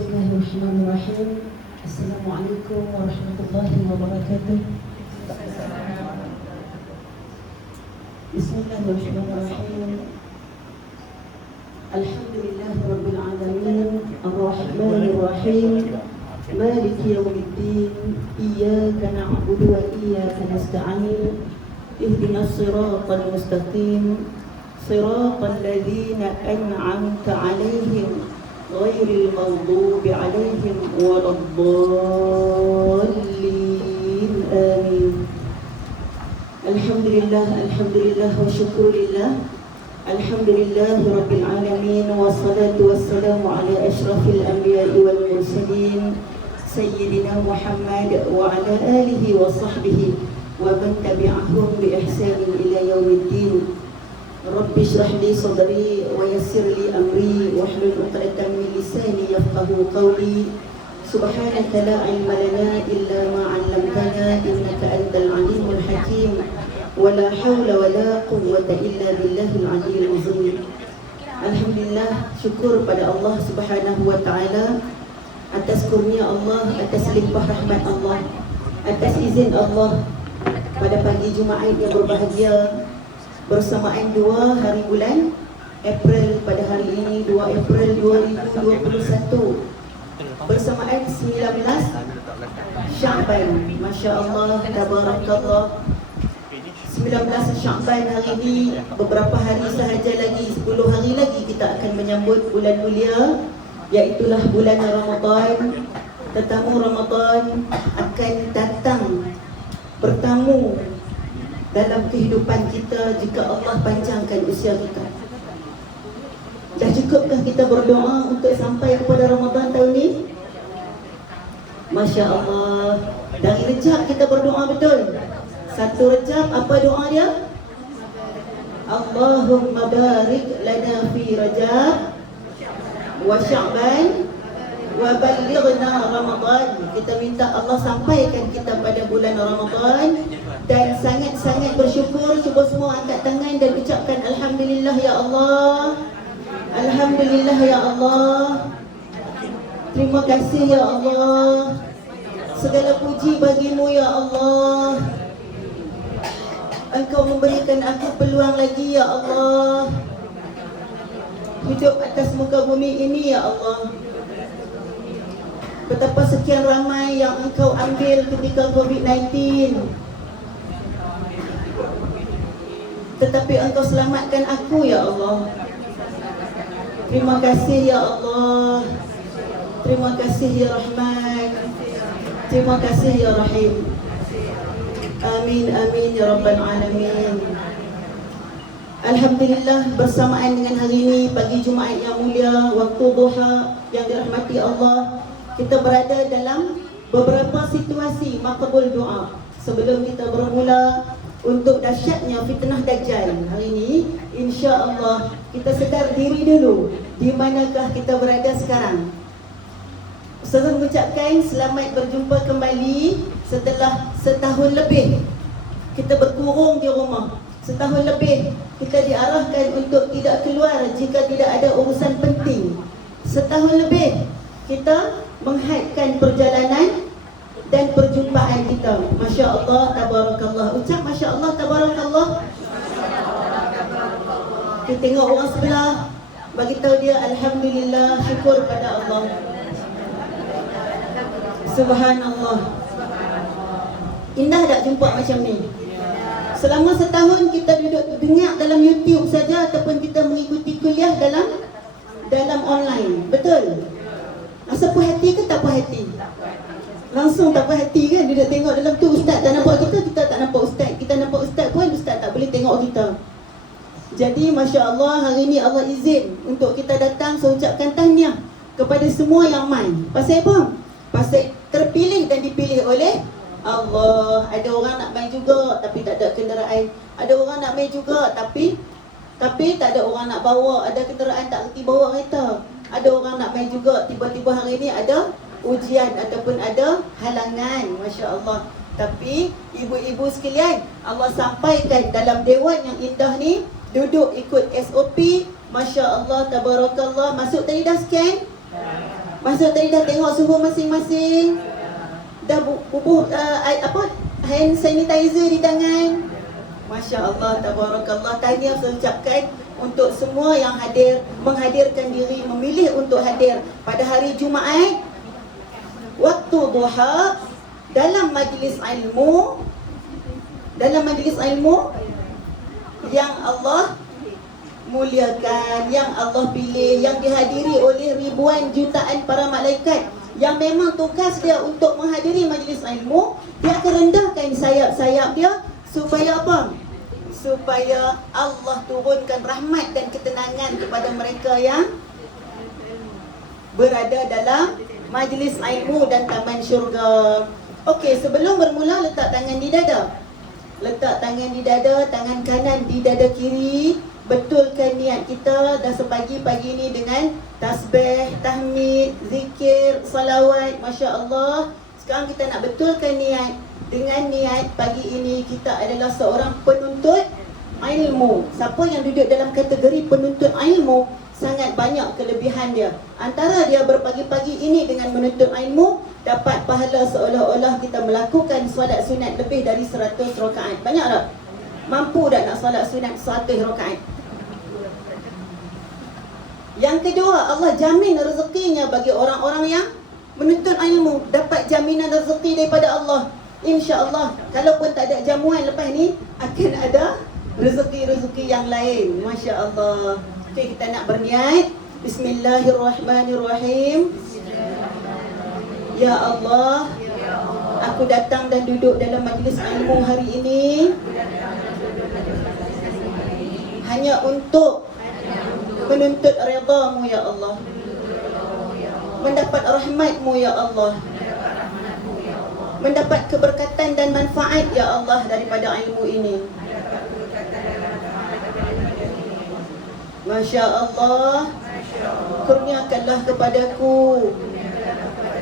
Bismillahirrahmanirrahim. Assalamualaikum warahmatullahi wabarakatuh. Bismillahirrahmanirrahim. Alhamdulillahirabbil alamin, arrahmanirrahim, maliki yaumiddin, iyyaka na'budu wa iyyaka nasta'in, ihdinas siratal mustaqim, siratal ladzina an'amta 'alaihim ghairil maghdubi 'alaihim waladdallin. Amin. Alhamdulillah wa syukurillah. Alhamdulillahi rabbil alamin, wassalatu wassalamu ala asyrafil anbiya'i wal mursalin sayyidina Muhammad wa ala alihi wa sahbihi wa man tabi'ahum bi ihsanin ila yaumiddin. Rabbi shrah li sadri wa yassir li amri wahlul 'uqdatam min lisani yafqahu qawli. Subhanaka la ilma lana illa ma 'allamtana innaka antal alimul hakim. Wala hawla wala quwwata illa billahil 'aliyyil 'azim. Alhamdulillah, syukur pada Allah Subhanahu wa taala atas kurnia Allah, atas limpah rahmat Allah, atas izin Allah pada pagi Jumaat yang berbahagia bersamaan 2 hari bulan April pada hari ini, 2 April 2021, bersamaan 19 Sya'ban. Masya Allah, tabarakallah, 19 Sya'ban hari ini. Beberapa hari sahaja lagi, 10 hari lagi kita akan menyambut bulan mulia, iaitulah bulan Ramadan. Tetamu Ramadan akan datang bertamu dalam kehidupan kita jika Allah panjangkan usia kita. Dah cukupkah kita berdoa untuk sampai kepada Ramadan tahun ni? Masya Allah. Dari Rejab kita berdoa betul. 1 Rejab apa doa dia? Allahumma barik lana fi Rajab wa Sya'ban wa ballighna Ramadan. Kita minta Allah sampaikan kita pada bulan Ramadan. Dan sangat-sangat bersyukur. Cuba semua angkat tangan dan ucapkan Alhamdulillah ya Allah. Alhamdulillah ya Allah. Terima kasih ya Allah. Segala puji bagimu ya Allah. Engkau memberikan aku peluang lagi ya Allah, hidup atas muka bumi ini ya Allah. Betapa sekian ramai yang Engkau ambil ketika COVID-19, tetapi Engkau selamatkan aku ya Allah. Terima kasih ya Allah. Terima kasih ya Rahman. Terima kasih ya Rahim. Amin amin ya rabbal alamin. Alhamdulillah, bersamaan dengan hari ini, pagi Jumaat yang mulia, waktu duha yang dirahmati Allah, kita berada dalam beberapa situasi makbul doa. Sebelum kita bermula untuk dahsyatnya fitnah Dajjal hari ini, insya-Allah kita sedar diri dulu di manakah kita berada sekarang. Saya mengucapkan selamat berjumpa kembali setelah setahun lebih kita berkurung di rumah. Setahun lebih kita diarahkan untuk tidak keluar jika tidak ada urusan penting. Setahun lebih kita menghadkan perjalanan dan perjumpaan kita. Masya Allah, tabarakallah. Ucap Masya Allah, tabarakallah. Kita tengok orang sebelah, bagi tahu dia Alhamdulillah, syukur pada Allah. Subhanallah. Indah tak jumpa macam ni? Selama setahun kita duduk dengar dalam YouTube saja ataupun kita mengikuti kuliah dalam online. Betul? Rasa puas hati ke tak puas hati? Langsung tak puas hati kan? Duduk tengok dalam tu, ustaz tak nampak kita, kita tak nampak ustaz. Kita nampak ustaz pun, ustaz tak boleh tengok kita. Jadi Masya Allah, hari ni Allah izin untuk kita datang. Saya ucapkan tahniah kepada semua yang main. Pasal apa? Pasal terpilih dan dipilih oleh Allah. Ada orang nak main juga tapi tak ada kenderaan. Ada orang nak main juga tapi tak ada orang nak bawa. Ada kenderaan tak reti bawa kereta. Ada orang nak main juga, tiba-tiba hari ni ada ujian ataupun ada halangan. Masya Allah. Tapi ibu-ibu sekalian, Allah sampaikan dalam dewan yang indah ni, duduk ikut SOP. Masya Allah, tabarakallah. Masuk tadi dah scan? Masa tadi dah tengok suhu masing-masing. Dah bubuh hand sanitizer di tangan. Masya Allah, tabarakallah. Tahniah saya ucapkan untuk semua yang hadir, menghadirkan diri, memilih untuk hadir pada hari Jumaat waktu duha dalam majlis ilmu, yang Allah muliakan, yang Allah pilih, yang dihadiri oleh ribuan jutaan para malaikat, yang memang tugas dia untuk menghadiri majlis ilmu. Dia akan rendahkan sayap-sayap dia supaya apa? Supaya Allah turunkan rahmat dan ketenangan kepada mereka yang berada dalam majlis ilmu dan taman syurga. Okey, sebelum bermula letak tangan di dada. Letak tangan di dada, tangan kanan di dada kiri. Betulkan niat kita dah sepagi-pagi ni dengan tasbih, tahmid, zikir, salawat. Masya Allah. Sekarang kita nak betulkan niat. Dengan niat pagi ini kita adalah seorang penuntut ilmu. Siapa yang duduk dalam kategori penuntut ilmu, sangat banyak kelebihan dia. Antara dia berpagi-pagi ini dengan menuntut ilmu, dapat pahala seolah-olah kita melakukan solat sunat lebih dari 100 rakaat. Banyak tak? Mampu tak nak solat sunat 100 rakaat? Yang kedua, Allah jamin rezekinya bagi orang-orang yang menuntut ilmu. Dapat jaminan rezeki daripada Allah. InsyaAllah, kalaupun tak ada jamuan lepas ni, akan ada rezeki-rezeki yang lain. Masya Allah. Okay, kita nak berniat. Bismillahirrahmanirrahim. Ya Allah, aku datang dan duduk dalam majlis ilmu hari ini hanya untuk menuntut redha-Mu ya Allah, mendapat rahmat-Mu ya Allah, mendapat keberkatan dan manfaat ya Allah daripada ilmu ini. Masya Allah, kurniakanlah kepadaku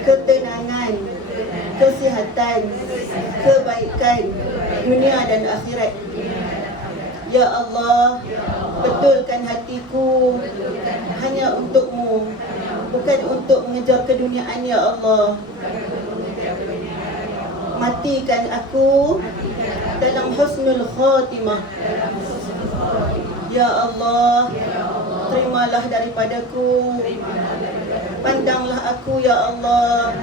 ketenangan, kesihatan, kebaikan dunia dan akhirat. Ya Allah, betulkan hatiku hanya untuk-Mu, bukan untuk mengejar keduniaan ya Allah. Matikan aku dalam husnul khatimah. Ya Allah, terimalah daripadaku, pandanglah aku ya Allah.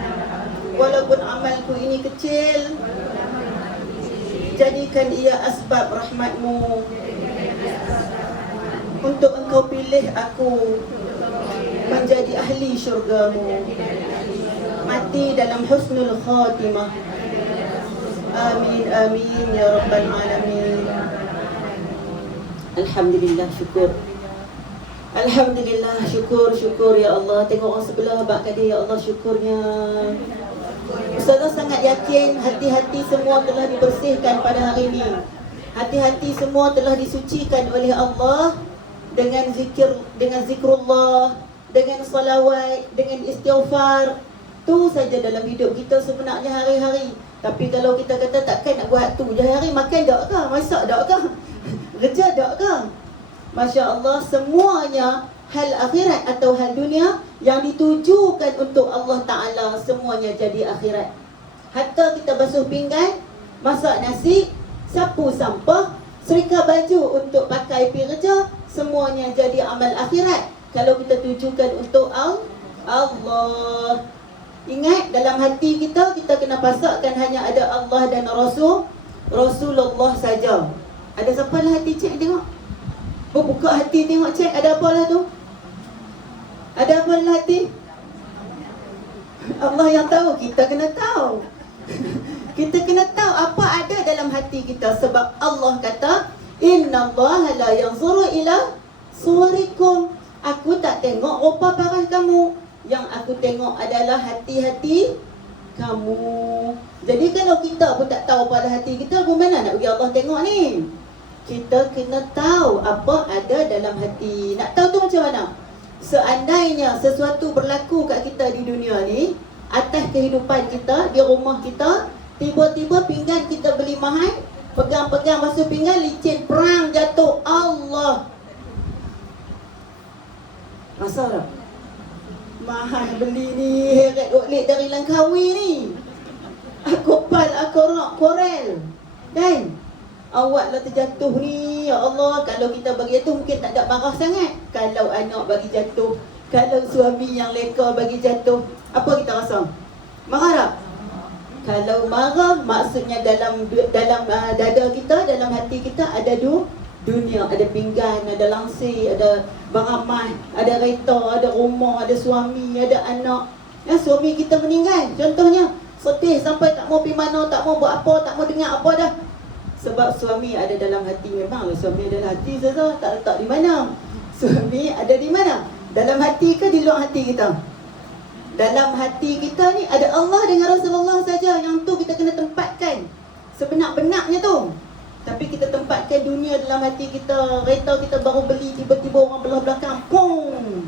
Walaupun amalku ini kecil, jadikan ia asbab rahmat-Mu, untuk Engkau pilih aku menjadi ahli syurga-Mu, mati dalam husnul khatimah. Amin, amin ya Rabbal Alamin. Alhamdulillah, syukur. Alhamdulillah, syukur ya Allah. Tengok orang sebelah bak dia, ya Allah syukurnya. Ustazah sangat yakin hati-hati semua telah dibersihkan pada hari ini. Hati-hati semua telah disucikan oleh Allah dengan zikir, dengan zikrullah, dengan salawat, dengan istighfar. Tu saja dalam hidup kita sebenarnya hari-hari. Tapi kalau kita kata takkan nak buat tu je hari, makan tak ke? Masak tak ke? Kerja tak ke? Masya Allah, semuanya hal akhirat atau hal dunia yang ditujukan untuk Allah Ta'ala, semuanya jadi akhirat. Hatta kita basuh pinggan, masak nasi, sapu sampah, serika baju untuk pakai pergi kerja, semuanya jadi amal akhirat kalau kita tujukan untuk Allah. Ingat, dalam hati kita, kita kena pasakkan hanya ada Allah dan Rasulullah saja. Ada siapa lah hati, cek tengok. Buka hati tengok, cek ada apa lah tu. Ada apa lah hati? Allah yang tahu, kita kena tahu. Kita kena tahu apa ada dalam hati kita. Sebab Allah kata, Inna Allah la yanzuru ila suwarikum. Aku tak tengok rupa parah kamu. Yang aku tengok adalah hati-hati kamu. Jadi kalau kita pun tak tahu pada hati kita, bagaimana nak bagi Allah tengok ni? Kita kena tahu apa ada dalam hati. Nak tahu tu macam mana? Seandainya sesuatu berlaku kat kita di dunia ni, atas kehidupan kita, di rumah kita, tiba-tiba pinggan kita beli mahal, pegang-pegang basuh pinggan, licin, perang, jatuh. Allah, rasa tak? Mahal beli ni, heret outlet dari Langkawi ni. Aku pal, aku korel. Kan? Awak lah terjatuh ni. Ya Allah, kalau kita bagi jatuh mungkin tak ada marah sangat. Kalau anak bagi jatuh, kalau suami yang leka bagi jatuh, apa kita rasa? Marah tak? Kalau marah, maksudnya dalam dada kita, dalam hati kita ada dunia. Ada pinggan, ada langsir, ada baramat, ada kereta, ada rumah, ada suami, ada anak. Ya, suami kita meninggal, contohnya sedih sampai tak mau pergi mana, tak mau buat apa, tak mau dengar apa dah. Sebab suami ada dalam hati. Memang suami ada dalam hati saja, tak letak di mana. Suami ada di mana? Dalam hati ke di luar hati kita? Dalam hati kita ni ada Allah dengan Rasulullah saja. Yang tu kita kena tempatkan sebenar-benarnya tu. Tapi kita tempatkan dunia dalam hati kita. Kereta kita baru beli, tiba-tiba orang belah belakang, pung,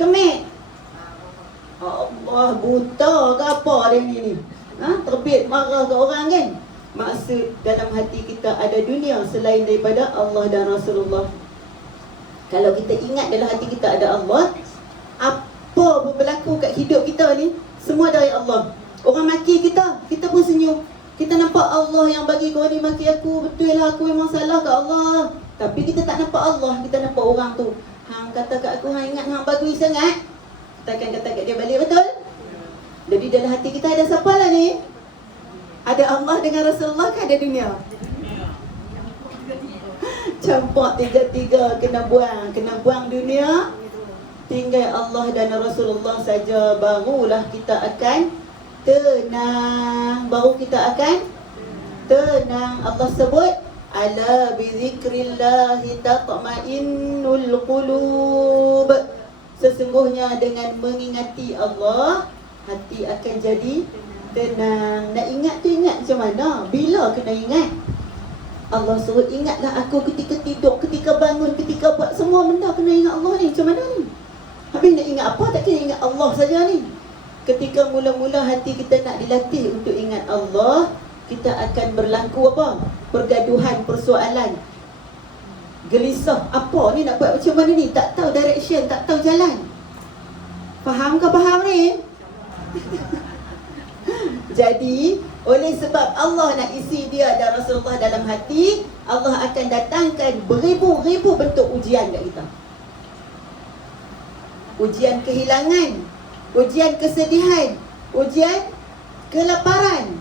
kemek. Allah, buta ke apa dia ni? Terbit marah ke orang kan? Maksud dalam hati kita ada dunia selain daripada Allah dan Rasulullah. Kalau kita ingat dalam hati kita ada Allah, apa pun berlaku kat hidup kita ni, semua dari Allah. Orang maki kita, kita pun senyum. Kita nampak Allah yang bagi kau ni maki aku, betul lah aku memang salah kat Allah. Tapi kita tak nampak Allah, kita nampak orang tu. Hang kata kat aku, hang ingat hang bagus sangat. Kita akan kata kat dia balik, betul? Jadi dalam hati kita ada siapa lah ni? Ada Allah dengan Rasulullah ke ada dunia? Campak tiga-tiga, kena buang dunia. Tinggal Allah dan Rasulullah saja, barulah kita akan tenang. Baru kita akan tenang. Allah sebut, ala bizikrillahi tatma'innul qulub. Sesungguhnya dengan mengingati Allah, hati akan jadi tenang. Nak ingat tu ingat macam mana? Bila kena ingat? Allah suruh ingatlah aku ketika tidur, ketika bangun, ketika buat semua benda kena ingat Allah ni. Macam mana ni? Habis nak ingat apa? Tak kena ingat Allah saja ni. Ketika mula-mula hati kita nak dilatih untuk ingat Allah, kita akan berlaku apa? Pergaduhan, persoalan, gelisah. Apa ni nak buat macam mana ni? Tak tahu direction, tak tahu jalan. Faham ke faham ni? Jadi, oleh sebab Allah nak isi dia dan Rasulullah dalam hati, Allah akan datangkan beribu-ribu bentuk ujian kat kita. Ujian kehilangan, ujian kesedihan, ujian kelaparan,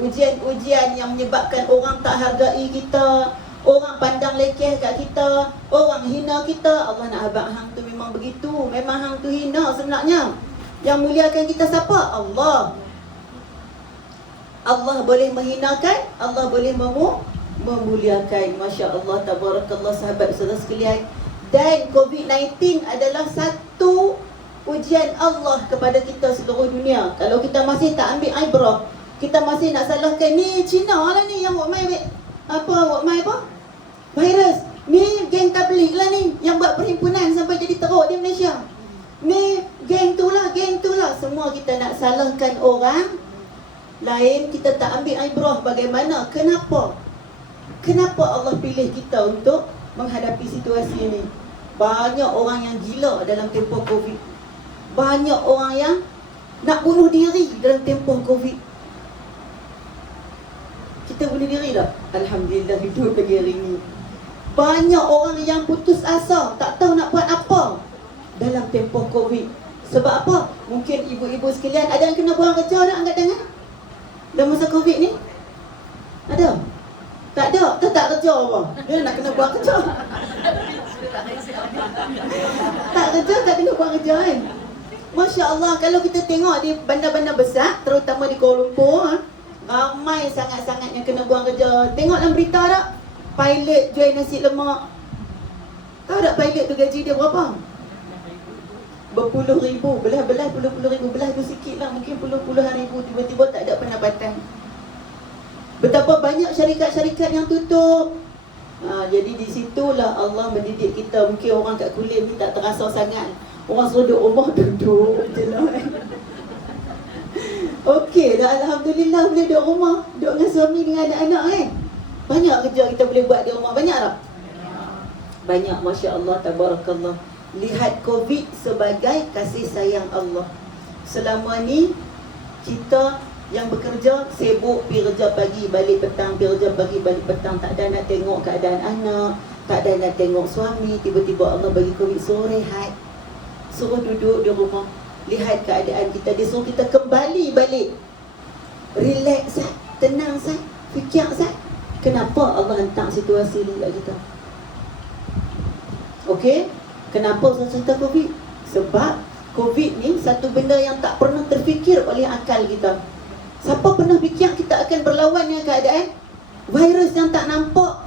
ujian-ujian yang menyebabkan orang tak hargai kita, orang pandang lekeh kat kita, orang hina kita. Allah nak abang hang tu memang begitu, memang hang tu hina sebenarnya. Yang muliakan kita siapa? Allah. Allah boleh menghinakan, Allah boleh memuliakan. Masya Allah, tabarakallah sahabat-sahabat sekalian. Dan COVID-19 adalah satu ujian Allah kepada kita seluruh dunia. Kalau kita masih tak ambil ibrah, kita masih nak salahkan ni Cina lah ni yang buat main virus. Ni geng tabligh lah ni yang buat perhimpunan sampai jadi teruk di Malaysia. Ni geng tu lah. Semua kita nak salahkan orang lain, kita tak ambil ibrah bagaimana, kenapa Allah pilih kita untuk menghadapi situasi ini. Banyak orang yang gila dalam tempoh Covid. Banyak orang yang nak bunuh diri dalam tempoh Covid. Kita bunuh diri tak? Alhamdulillah hidup lagi hari ini. Banyak orang yang putus asa, tak tahu nak buat apa dalam tempoh Covid. Sebab apa? Mungkin ibu-ibu sekalian ada yang kena buang kerja tak angkat tangan? Dalam masa Covid ni? Ada? Tak ada? Tak kerja apa? Dia nak kena buang kerja. Tak kerja, tak kena buang kerja kan? Masya Allah, kalau kita tengok di bandar-bandar besar, terutama di Kuala Lumpur, ramai sangat-sangat yang kena buang kerja. Tengok dalam berita tak? Pilot jual nasi lemak. Tahu tak pilot tu gaji dia berapa? Berpuluh ribu, belah-belah puluh-puluh ribu. Belah tu sikit lah, mungkin puluh-puluhan ribu. Tiba-tiba tak ada pendapatan. Betapa banyak syarikat-syarikat yang tutup. Jadi di situlah Allah mendidik kita. Mungkin orang kat Kulim ni tak terasa sangat. Orang suruh duduk rumah, duduk je lah. Okey dah, Alhamdulillah boleh duduk rumah. Duduk dengan suami, dengan anak-anak kan. Banyak kerja kita boleh buat di rumah. Banyak tak? Banyak, Masya Allah, tabarakallah. lihat COVID sebagai kasih sayang Allah. Selama ni kita yang bekerja sibuk, pergi kerja pagi balik petang, pergi kerja pagi balik petang, tak ada nak tengok keadaan anak, tak ada nak tengok suami. Tiba-tiba Allah bagi COVID, suruh rehat, suruh duduk di rumah, lihat keadaan kita. Dia suruh kita kembali balik, relax sat, tenang sat, fikir sat. Kenapa Allah hantar situasi ni kat kita? Okey, kenapa saya cerita COVID? Sebab COVID ni satu benda yang tak pernah terfikir oleh akal kita. Siapa pernah fikir kita akan berlawan dengan keadaan virus yang tak nampak?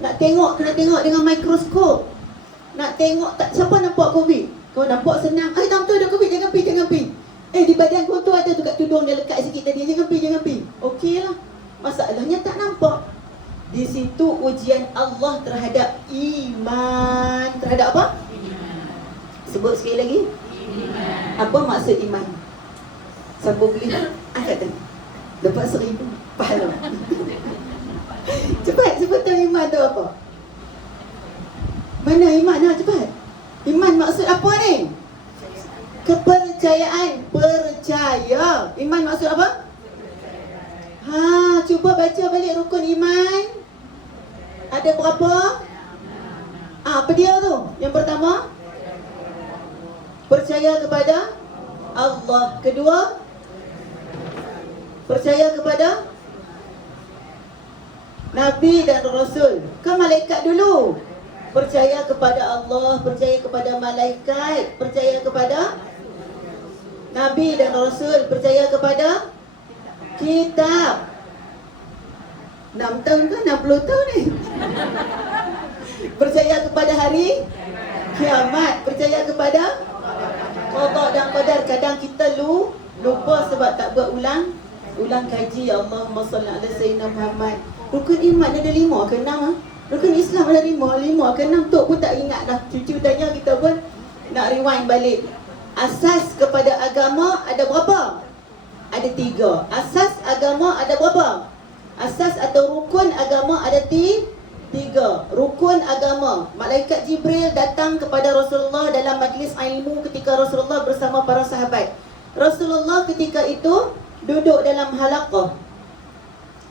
Nak tengok, kena tengok dengan mikroskop. Nak tengok, tak, siapa nampak COVID? Kau nampak senang, dalam tu ada COVID, jangan pi. Di badan kau tu ada tu kat tudung dia lekat sikit tadi, jangan pi. Okey lah. Masalahnya tak nampak. Di situ ujian Allah terhadap iman. Terhadap apa? Iman. Sebut sekali lagi. Iman. Apa maksud iman? Siapa boleh angkat tangan? Dapat 1,000 pahala. Cepat, sebut tahu iman tu apa? Mana iman lah, cepat. Iman maksud apa ni? Kepercayaan. Percaya. Iman maksud apa? Cuba baca balik rukun iman. Ada berapa? Apa dia tu? Yang pertama, percaya kepada Allah. Kedua, percaya kepada Nabi dan Rasul. Kan malaikat dulu. Percaya kepada Allah, percaya kepada malaikat, percaya kepada Nabi dan Rasul, percaya kepada kitab. 6 tahun ke 60 tahun ni? Percaya kepada hari kiamat, percaya kepada qada dan qadar. Kadang kita lupa sebab tak buat ulang kaji. Allahumma salli ala sayyidina Muhammad. Rukun iman ada 5 ke 6? Rukun Islam ada 5 ke 6? Tok pun tak ingat dah. Cucu tanya, kita pun nak rewind balik. Asas kepada agama ada berapa? Ada 3. Asas agama ada berapa? Asas atau rukun agama ada 3. Rukun agama. Malaikat Jibril datang kepada Rasulullah dalam majlis ilmu ketika Rasulullah bersama para sahabat. Rasulullah ketika itu duduk dalam halaqah.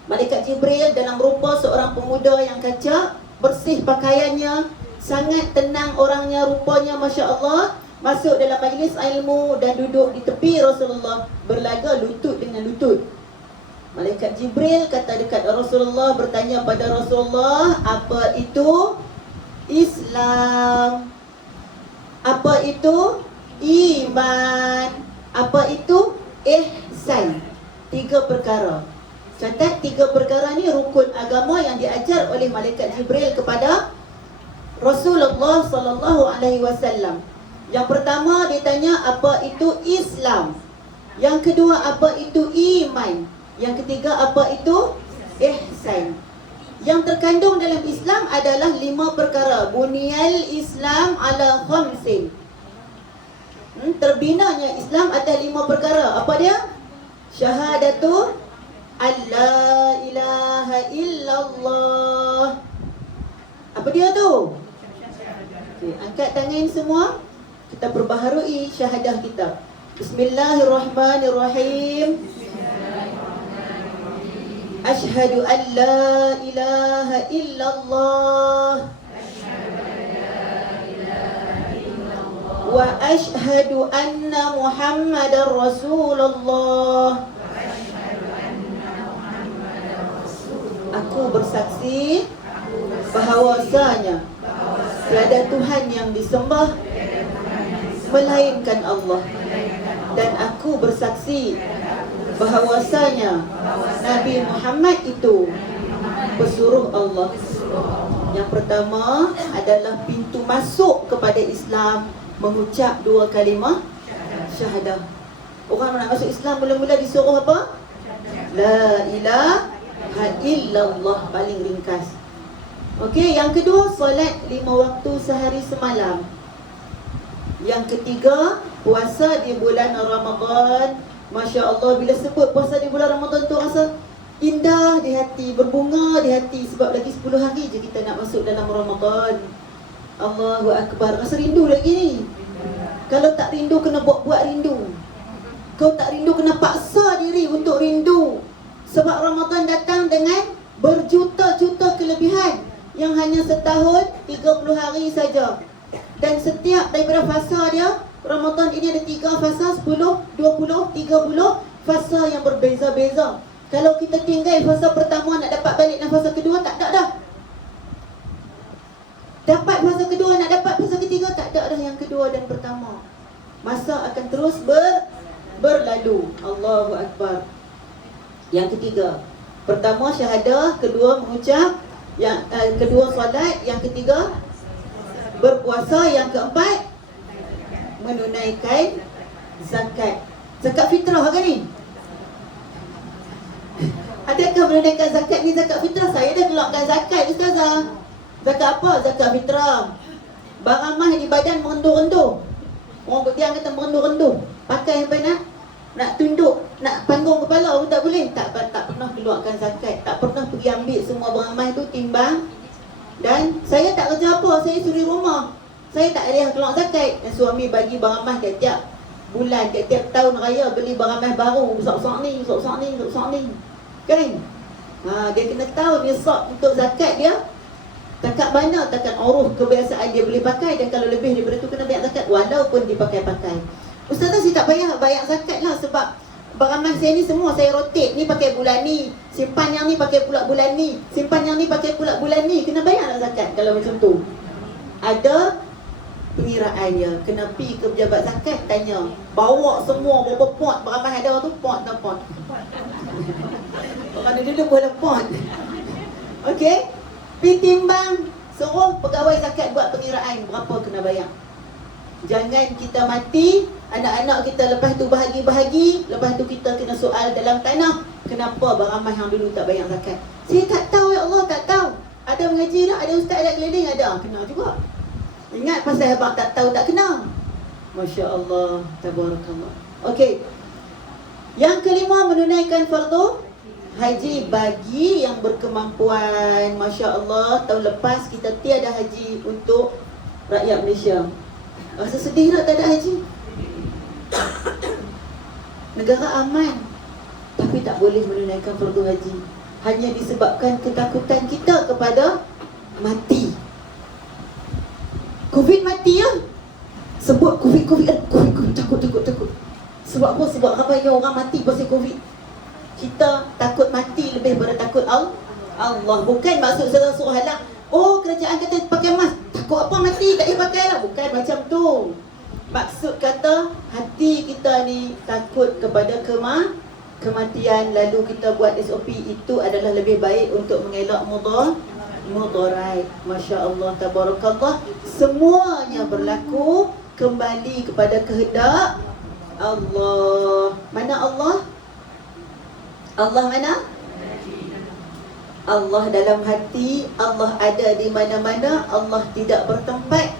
Malaikat Jibril dalam rupa seorang pemuda yang kacak, bersih pakaiannya, sangat tenang orangnya, rupanya Masya Allah, masuk dalam majlis ilmu dan duduk di tepi Rasulullah, berlaga lutut dengan lutut. Malaikat Jibril kata dekat Rasulullah, bertanya pada Rasulullah, apa itu Islam? Apa itu iman? Apa itu ihsan? 3 perkara. Catat 3 perkara ni rukun agama yang diajar oleh Malaikat Jibril kepada Rasulullah sallallahu alaihi wasallam. Yang pertama dia tanya apa itu Islam. Yang kedua apa itu iman. Yang ketiga apa itu ihsan. Yang terkandung dalam Islam adalah 5 perkara. Bunyal Islam ala khamsin. Terbinanya Islam atas 5 perkara. Apa dia? Syahadatu alla ilaha illallah. Apa dia tu? Okay, angkat tangan semua. Kita perbaharui syahadah kita. Bismillahirrahmanirrahim. Ashhadu an la ilaha illallah wa ashhadu anna Muhammadar Rasulullah. Aku bersaksi bahawasanya tiada Tuhan yang disembah melainkan Allah, dan aku bersaksi bahawasanya Nabi Muhammad itu pesuruh Allah. Yang pertama adalah pintu masuk kepada Islam, mengucap 2 kalimah syahadah. Orang nak masuk Islam mula-mula disuruh apa? La ilaha illallah, paling ringkas. Okey, yang kedua solat 5 waktu sehari semalam. Yang ketiga puasa di bulan Ramadan. Masya Allah, bila sebut puasa di bulan Ramadan tu rasa indah di hati, berbunga di hati. Sebab lagi 10 hari je kita nak masuk dalam Ramadan. Allahu Akbar. Rasa rindu lagi ni. Kalau tak rindu, kena buat-buat rindu. Kau tak rindu, kena paksa diri untuk rindu. Sebab Ramadan datang dengan berjuta-juta kelebihan, yang hanya setahun 30 hari saja. Dan setiap daripada fasa dia, Ramadan ini ada 3 fasa, 10, 20, 30. Fasa yang berbeza-beza. Kalau kita tinggal fasa pertama, nak dapat balik dan fasa kedua, tak ada dah. Dapat fasa kedua, nak dapat fasa ketiga, tak ada dah yang kedua dan pertama. Masa akan terus berlalu. Allahu Akbar. Yang ketiga, pertama syahadah, kedua mengucap, yang kedua solat, yang ketiga berpuasa, yang keempat menunaikan zakat. Zakat fitrah kan ni? Adakah menunaikan zakat ni zakat fitrah? Saya dah keluarkan zakat, Ustazah. Zakat apa? Zakat fitrah. Barang mah di badan merenduh-renduh. Orang Kutiang kata merenduh-renduh. Pakai sampai nak tunduk, nak panggung kepala pun tak boleh. Tak pernah keluarkan zakat. Tak pernah pergi ambil semua barang mah tu, timbang. Dan saya tak kerja apa, saya suri rumah. Saya tak ada keluar zakat. Dan suami bagi barang mah tiap-tiap bulan, tiap-tiap tahun raya beli barang mah baru. Besar-besar ni, besar-besar ni, besar-besar ni. Kan? Dia kena tahu nisab untuk zakat dia. Takat mana, takat uruf kebiasaan dia boleh pakai. Dan kalau lebih daripada tu kena bayar zakat, walaupun dipakai-pakai. Ustazah, saya tak bayar zakat lah. Sebab barang mas saya ni semua saya rotate. Ni pakai bulan ni, simpan yang ni pakai pula bulan ni, simpan yang ni pakai pula bulan ni. Kena bayar lah zakat kalau macam tu. Ada pengiraan dia. Kena pergi ke pejabat zakat, tanya, bawa semua berapa pot barang mas ada tu, pot tak pot. Orang dulu boleh pot. Okey, pergi timbang, suruh pegawai zakat buat pengiraan berapa kena bayar. Jangan kita mati, anak-anak kita lepas tu bahagi-bahagi, lepas tu kita kena soal dalam tanah, kenapa barang mas yang dulu tak bayar zakat. Saya tak tahu, ya Allah, tak tahu. Ada mengaji tak? Ada ustaz, ada keliling, ada. Kena juga. Ingat pasal abang tak tahu, tak kena. Masya Allah, tabarakallah. Okey, yang kelima, menunaikan fardu haji bagi yang berkemampuan. Masya Allah, tahun lepas kita tiada haji untuk rakyat Malaysia. Rasa sedih tak ada haji? Negara aman, tapi tak boleh menunaikan fardu haji. Hanya disebabkan ketakutan kita kepada mati. Covid mati ya? Sebut Covid, takut. Sebab apa? Sebab ramai orang mati pasal Covid. Kita takut mati lebih daripada takut Allah. Bukan maksud saya suruh halang. Oh, kerajaan kata pakai mask, takut apa mati, tak payah pakai lah. Bukan macam tu. Maksud kata hati kita ni takut kepada kematian, lalu kita buat SOP. Itu adalah lebih baik untuk mengelak mudarat. Masya Allah, tabarakallah. Semuanya berlaku kembali kepada kehendak Allah. Mana Allah? Allah mana? Allah dalam hati, Allah ada di mana-mana, Allah tidak bertempat,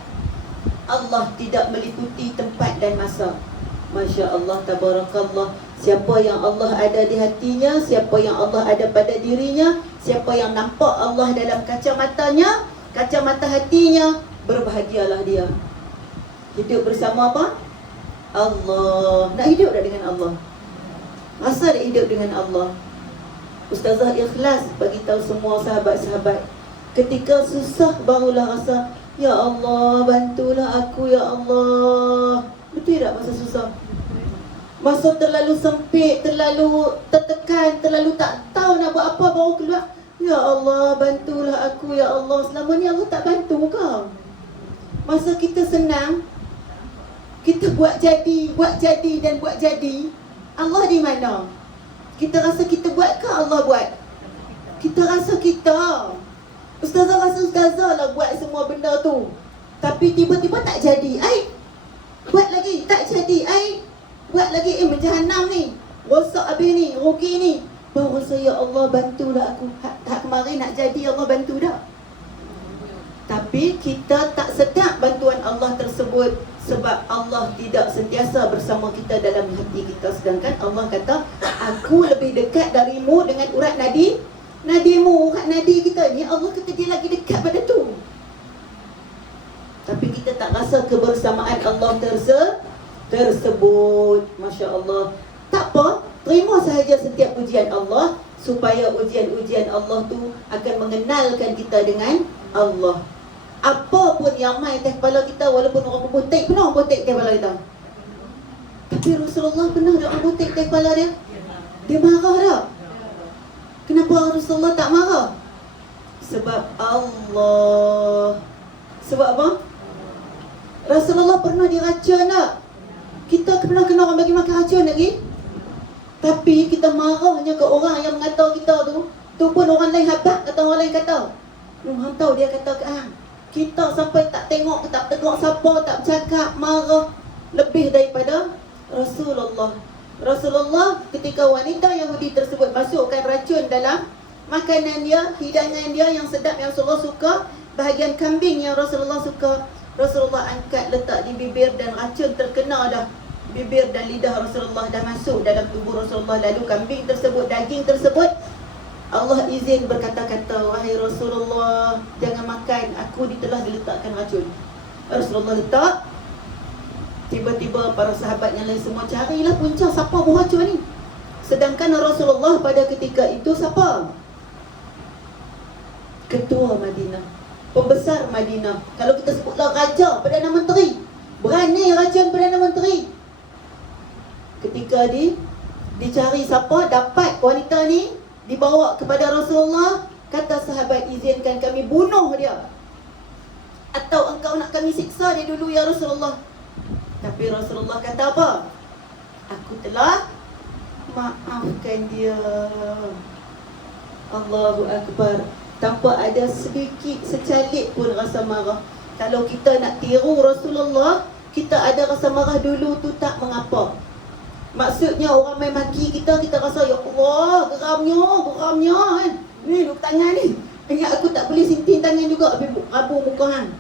Allah tidak meliputi tempat dan masa. Masya Allah, tabarakallah. Siapa yang Allah ada di hatinya, siapa yang Allah ada pada dirinya, siapa yang nampak Allah dalam kacamatanya, kacamata hatinya, berbahagialah dia. Hidup bersama apa? Allah. Nak hidup tak dengan Allah? Rasa nak hidup dengan Allah? Ustazah ikhlas bagi tahu semua sahabat-sahabat, ketika susah barulah rasa, ya Allah, bantulah aku, ya Allah. Betul tak masa susah? Masa terlalu sempit, terlalu tertekan, terlalu tak tahu nak buat apa, baru keluar, ya Allah, bantulah aku, ya Allah. Selama ni Allah tak bantu kau. Masa kita senang, kita buat jadi, Allah di mana? Kita rasa kita buat ke Allah buat? Kita rasa kita. Ustazah rasa ustazah lah buat semua benda tu. Tapi tiba-tiba tak jadi. Buat lagi, tak jadi. Buat lagi, menjahanam ni. Rosak habis ni, rugi ni. Baru rasa, ya Allah, bantulah aku. Hak kemarin nak jadi, Allah bantu dah. Tapi kita tak sedap bantuan Allah tersebut, sebab Allah tidak sentiasa bersama kita dalam hati kita. Sedangkan Allah kata, aku lebih dekat darimu dengan urat nadimu, urat nadi kita ni. Allah kata dia lagi dekat pada tu. rasa kebersamaan Allah tersebut. Masya Allah. Tak apa, terima sahaja setiap ujian Allah, supaya ujian-ujian Allah tu akan mengenalkan kita dengan Allah. Apa pun yang mai atas kepala kita, walaupun orang membotek, pernah membotek atas kepala kita? Tapi Rasulullah pernah dia membotek atas kepala dia? Dia marah tak? Kenapa Rasulullah tak marah? Sebab Allah. Sebab apa? Rasulullah pernah diracun tak? Kita pernah kena orang bagi makan racun lagi? Tapi kita marahnya ke orang yang mengata kita tu pun orang lain habak, kata orang lain kata. Hang tahu dia kata ke hang. Kita sampai tak tengok, tak tengok siapa, tak bercakap, marah lebih daripada Rasulullah. Rasulullah ketika wanita Yahudi tersebut masukkan racun dalam makanan dia, hidangan dia yang sedap yang Rasulullah suka, bahagian kambing yang Rasulullah suka, Rasulullah angkat letak di bibir dan racun terkena dah. Bibir dan lidah Rasulullah dah masuk dalam tubuh Rasulullah. Lalu kambing tersebut, daging tersebut, Allah izin berkata-kata, wahai Rasulullah, jangan makan, aku telah diletakkan racun. Rasulullah letak. Tiba-tiba para sahabat yang lain semua carilah punca siapa buah racun ni. Sedangkan Rasulullah pada ketika itu siapa? Ketua Madinah, pembesar Madinah. Kalau kita sebutlah Raja, Perdana Menteri, berani racun Perdana Menteri. Ketika dicari siapa, dapat wanita ni, dibawa kepada Rasulullah. Kata sahabat, izinkan kami bunuh dia, atau engkau nak kami siksa dia dulu ya Rasulullah. Tapi Rasulullah kata apa? Aku telah maafkan dia. Allahu Akbar. Tanpa ada sedikit secalit pun rasa marah. Kalau kita nak tiru Rasulullah, kita ada rasa marah dulu tu tak mengapa. Maksudnya orang main maki kita, kita rasa ya Allah, geramnya kan. Ni duk tangan ni. Ingat aku tak boleh sinting tangan juga habis rabu muka hang.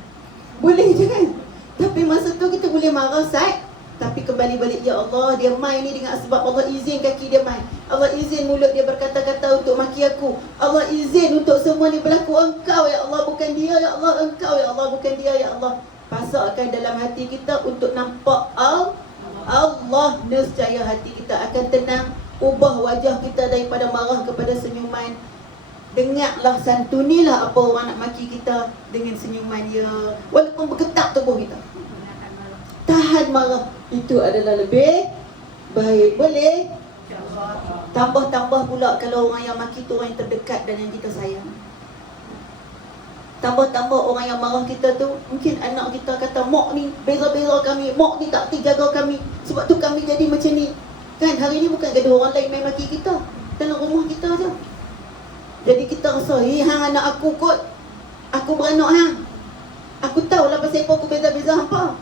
Boleh je kan? Tapi masa tu kita boleh marah sat. Tapi kembali balik, ya Allah, dia main ni dengan sebab Allah izin kaki dia main. Allah izin mulut dia berkata-kata untuk maki aku. Allah izin untuk semua ni berlaku. Engkau ya Allah, bukan dia ya Allah. Engkau ya Allah, bukan dia ya Allah. Pasakkan dalam hati kita untuk nampak Allah, nescaya hati kita akan tenang. Ubah wajah kita daripada marah kepada senyuman. Dengarlah, santunilah apa orang nak maki kita dengan senyuman dia, walaupun bergetar tubuh kita. Tahan marah, itu adalah lebih baik. Boleh? Tambah-tambah pula kalau orang yang maki tu orang yang terdekat dan yang kita sayang. Tambah-tambah orang yang marah kita tu, mungkin anak kita kata, mak ni beza-beza kami, mak ni tak jaga kami, sebab tu kami jadi macam ni. Kan hari ni bukan gaduh orang lain main maki kita, dalam rumah kita je. Jadi kita rasa, hang anak aku kot, aku beranak hang, aku tahulah pasal apa aku beza-beza hampa.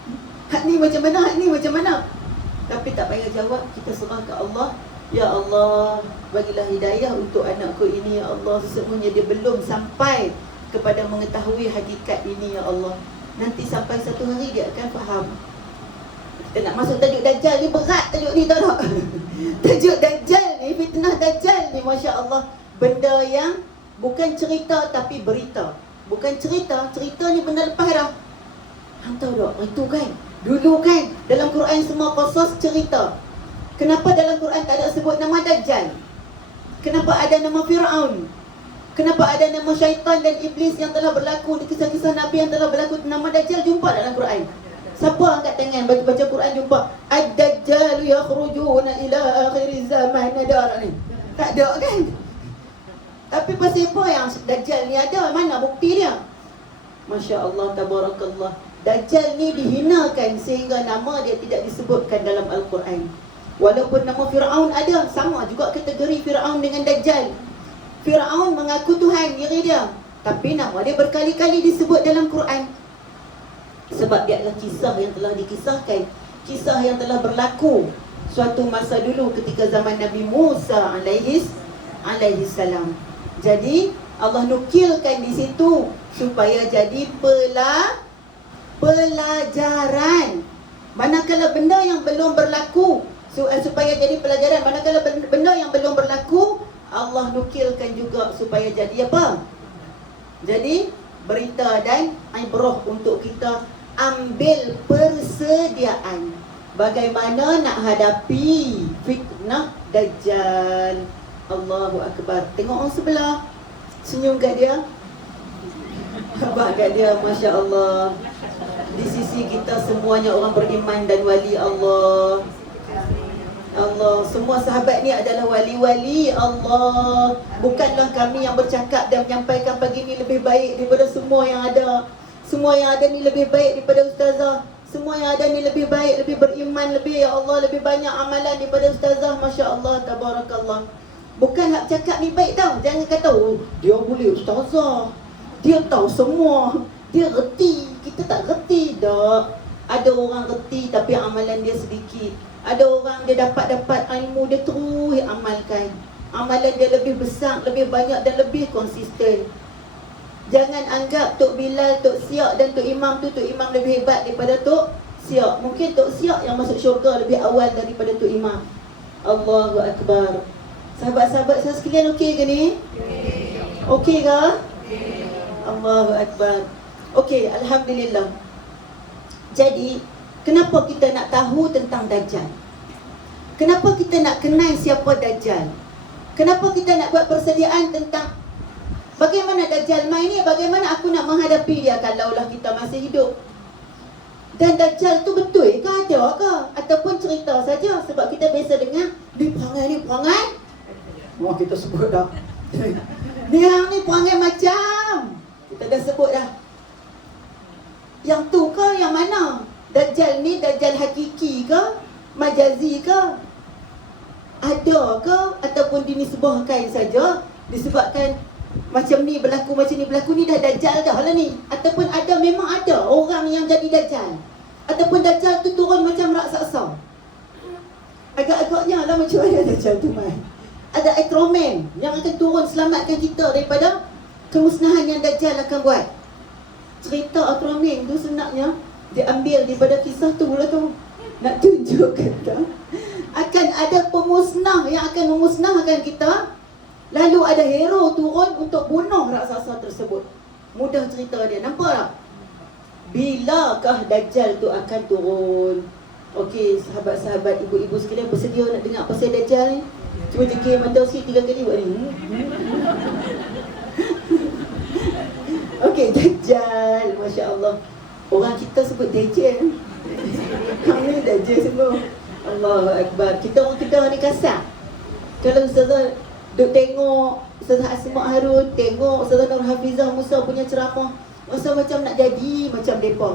Hak ni macam mana, hak ni macam mana. Tapi tak payah jawab, kita serah ke Allah. Ya Allah, bagilah hidayah untuk anakku ini ya Allah. Sesungguhnya dia belum sampai kepada mengetahui hakikat ini ya Allah. Nanti sampai satu hari dia akan faham. Kita nak masuk tajuk Dajjal ni, berat tajuk ni, tahu tak? Tajuk Dajjal ni, fitnah Dajjal ni, Masya Allah. Benda yang bukan cerita tapi berita. Bukan cerita, cerita ni benda lepas dah. Hang tahu tak, itu kan, dulu kan dalam Quran semua qasas cerita. Kenapa dalam Quran tak ada sebut nama Dajjal? Kenapa ada nama Fir'aun? Kenapa ada nama syaitan dan iblis yang telah berlaku di kisah-kisah Nabi yang telah berlaku? Nama Dajjal jumpa dalam Quran. Siapa angkat tangan baca Quran jumpa Ad-Dajjal yakhrujuna ila akhir zaman, ada ni? Tak ada kan? Tapi pasal apa yang Dajjal ni ada? Mana bukti dia? Masya Allah, tabarakallah. Dajjal ni dihinakan sehingga nama dia tidak disebutkan dalam Al-Quran. Walaupun nama Fir'aun ada, sama juga kategori Fir'aun dengan Dajjal. Fir'aun mengaku Tuhan diri dia, tapi nama dia berkali-kali disebut dalam Quran. Sebab dia adalah kisah yang telah dikisahkan, kisah yang telah berlaku suatu masa dulu ketika zaman Nabi Musa alaihi salam. Jadi Allah nukilkan di situ supaya jadi pelajaran. Manakala benda yang belum berlaku, supaya jadi pelajaran. Manakala benda yang belum berlaku, Allah nukilkan juga supaya jadi apa? Jadi berita dan ibrah untuk kita ambil persediaan bagaimana nak hadapi fitnah Dajjal. Allahu Akbar. Tengok orang sebelah, senyum kat dia, abang kat dia, Masya Allah. Di sisi kita semuanya orang beriman dan wali Allah. Allah, semua sahabat ni adalah wali-wali Allah. Bukanlah kami yang bercakap dan menyampaikan pagi ni lebih baik daripada semua yang ada. Semua yang ada ni lebih baik daripada ustazah. Semua yang ada ni lebih baik, lebih beriman, lebih, ya Allah, lebih banyak amalan daripada ustazah. Masya Allah, tabarakallah. Bukan hak cakap ni baik tau. Jangan kata, oh, dia boleh ustazah, dia tahu semua, dia reti. Kita tak reti. Tak. Ada orang reti tapi amalan dia sedikit. Ada orang dia dapat ilmu, dia terus amalkan. Amalan dia lebih besar, lebih banyak dan lebih konsisten. Jangan anggap Tok Bilal, Tok Siak dan Tok Imam tu, Tok Imam lebih hebat daripada Tok Siak. Mungkin Tok Siak yang masuk syurga lebih awal daripada Tok Imam. Allahu Akbar. Sahabat-sahabat saya sekalian, okey ke ni? Okey ke? Allahu Akbar. Okey, Alhamdulillah. Jadi, kenapa kita nak tahu tentang Dajjal? Kenapa kita nak kenal siapa Dajjal? Kenapa kita nak buat persediaan tentang bagaimana Dajjal main ni? Bagaimana aku nak menghadapi dia kalaulah kita masih hidup? Dan Dajjal tu betul ke, ada ke? Ataupun cerita saja? Sebab kita biasa dengar ni perangai. Wah, kita sebut dah. Ni perangai macam. Kita dah sebut dah. Yang tu ke yang mana? Dajjal ni Dajjal hakiki ke? Majazi ke? Ada ke? Ataupun dinisbahkan saja? Disebabkan macam ni berlaku, macam ni berlaku, ni dah Dajjal dah lah ni. Ataupun ada, memang ada orang yang jadi Dajjal. Ataupun Dajjal tu turun macam raksasa. Agak-agaknya lah macam mana Dajjal tu main. Ada Ultraman yang akan turun selamatkan kita daripada kemusnahan yang Dajjal akan buat. Cerita Ultraman tu sebenarnya diambil daripada kisah tu lah tu. Nak tunjuk kita akan ada pemusnah yang akan memusnahkan kita. Lalu ada hero turun untuk bunuh raksasa tersebut. Mudah cerita dia, nampak tak? Bilakah Dajjal tu akan turun? Okey, sahabat-sahabat, ibu-ibu sekalian, bersedia nak dengar pasal Dajjal ni? Cuba jekir mata sikit 3 kali buat ni. Okey, Dajjal, Masya Allah. Orang kita sebut Dajjal. Kami Dajjal semua. Allahu Akbar. Kita orang Kedah ni kasar. Kalau Ustazah duk tengok Ustazah Asma Harun, tengok Ustazah Nur Hafizah Musa punya ceramah, rasa macam nak jadi macam mereka.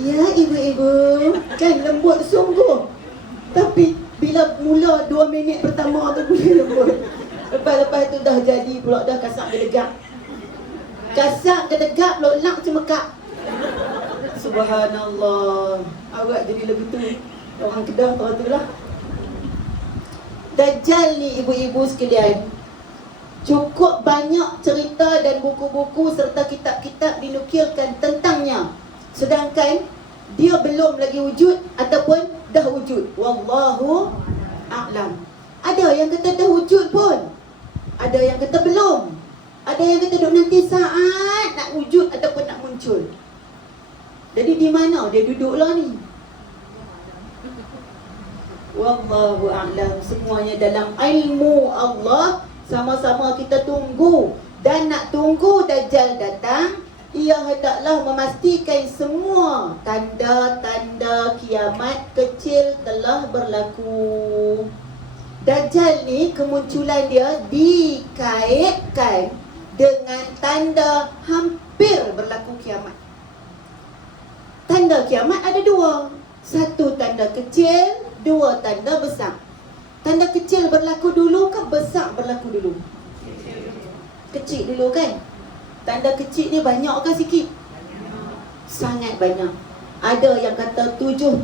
Ya ibu-ibu, kan lembut sungguh. Tapi bila mula 2 minit pertama tu boleh lembut. Lepas tu dah jadi pula, dah kasak gedegap. Kasak gedegap, lok-lak cemekak. Subhanallah. Awak jadi lebih tu. Orang Kedah tu lah. Dajjal ni ibu-ibu sekalian, cukup banyak cerita dan buku-buku serta kitab-kitab dinukilkan tentangnya. Sedangkan dia belum lagi wujud ataupun dah wujud. Wallahu a'lam. Ada yang kata dah wujud pun, ada yang kata belum, ada yang kata duk nanti saat nak wujud ataupun nak muncul. Jadi di mana dia duduklah ni? Wallahu a'lam. Semuanya dalam ilmu Allah. Sama-sama kita tunggu. Dan nak tunggu Dajjal datang, ia hendaklah memastikan semua tanda-tanda kiamat kecil telah berlaku. Dajjal ni kemunculan dia dikaitkan dengan tanda hampir berlaku kiamat. Tanda kiamat ada 2. Satu tanda kecil, 2 tanda besar. Tanda kecil berlaku dulu ke besar berlaku dulu? Kecil dulu kan? Tanda kecil ni banyak ke sikit? Sangat banyak. Ada yang kata 70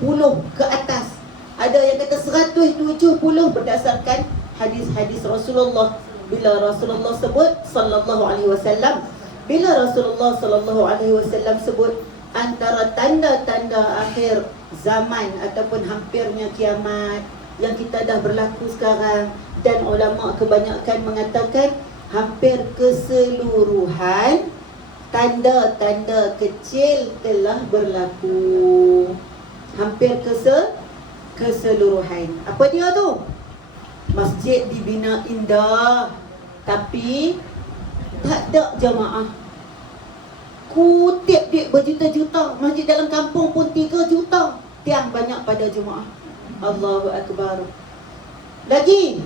ke atas, ada yang kata 170 berdasarkan hadis-hadis Rasulullah. Bila Rasulullah sebut sallallahu alaihi wasallam, bila Rasulullah sallallahu alaihi wasallam sebut antara tanda-tanda akhir zaman ataupun hampirnya kiamat yang kita dah berlaku sekarang, dan ulama kebanyakan mengatakan hampir keseluruhan tanda-tanda kecil telah berlaku hampir keseluruhan. Apa dia tu? Masjid dibina indah, tapi tak ada jamaah. Kutip duit berjuta-juta. Masjid dalam kampung pun 3 juta. Tiang banyak pada Jumaat. Allahu Akbar. Lagi,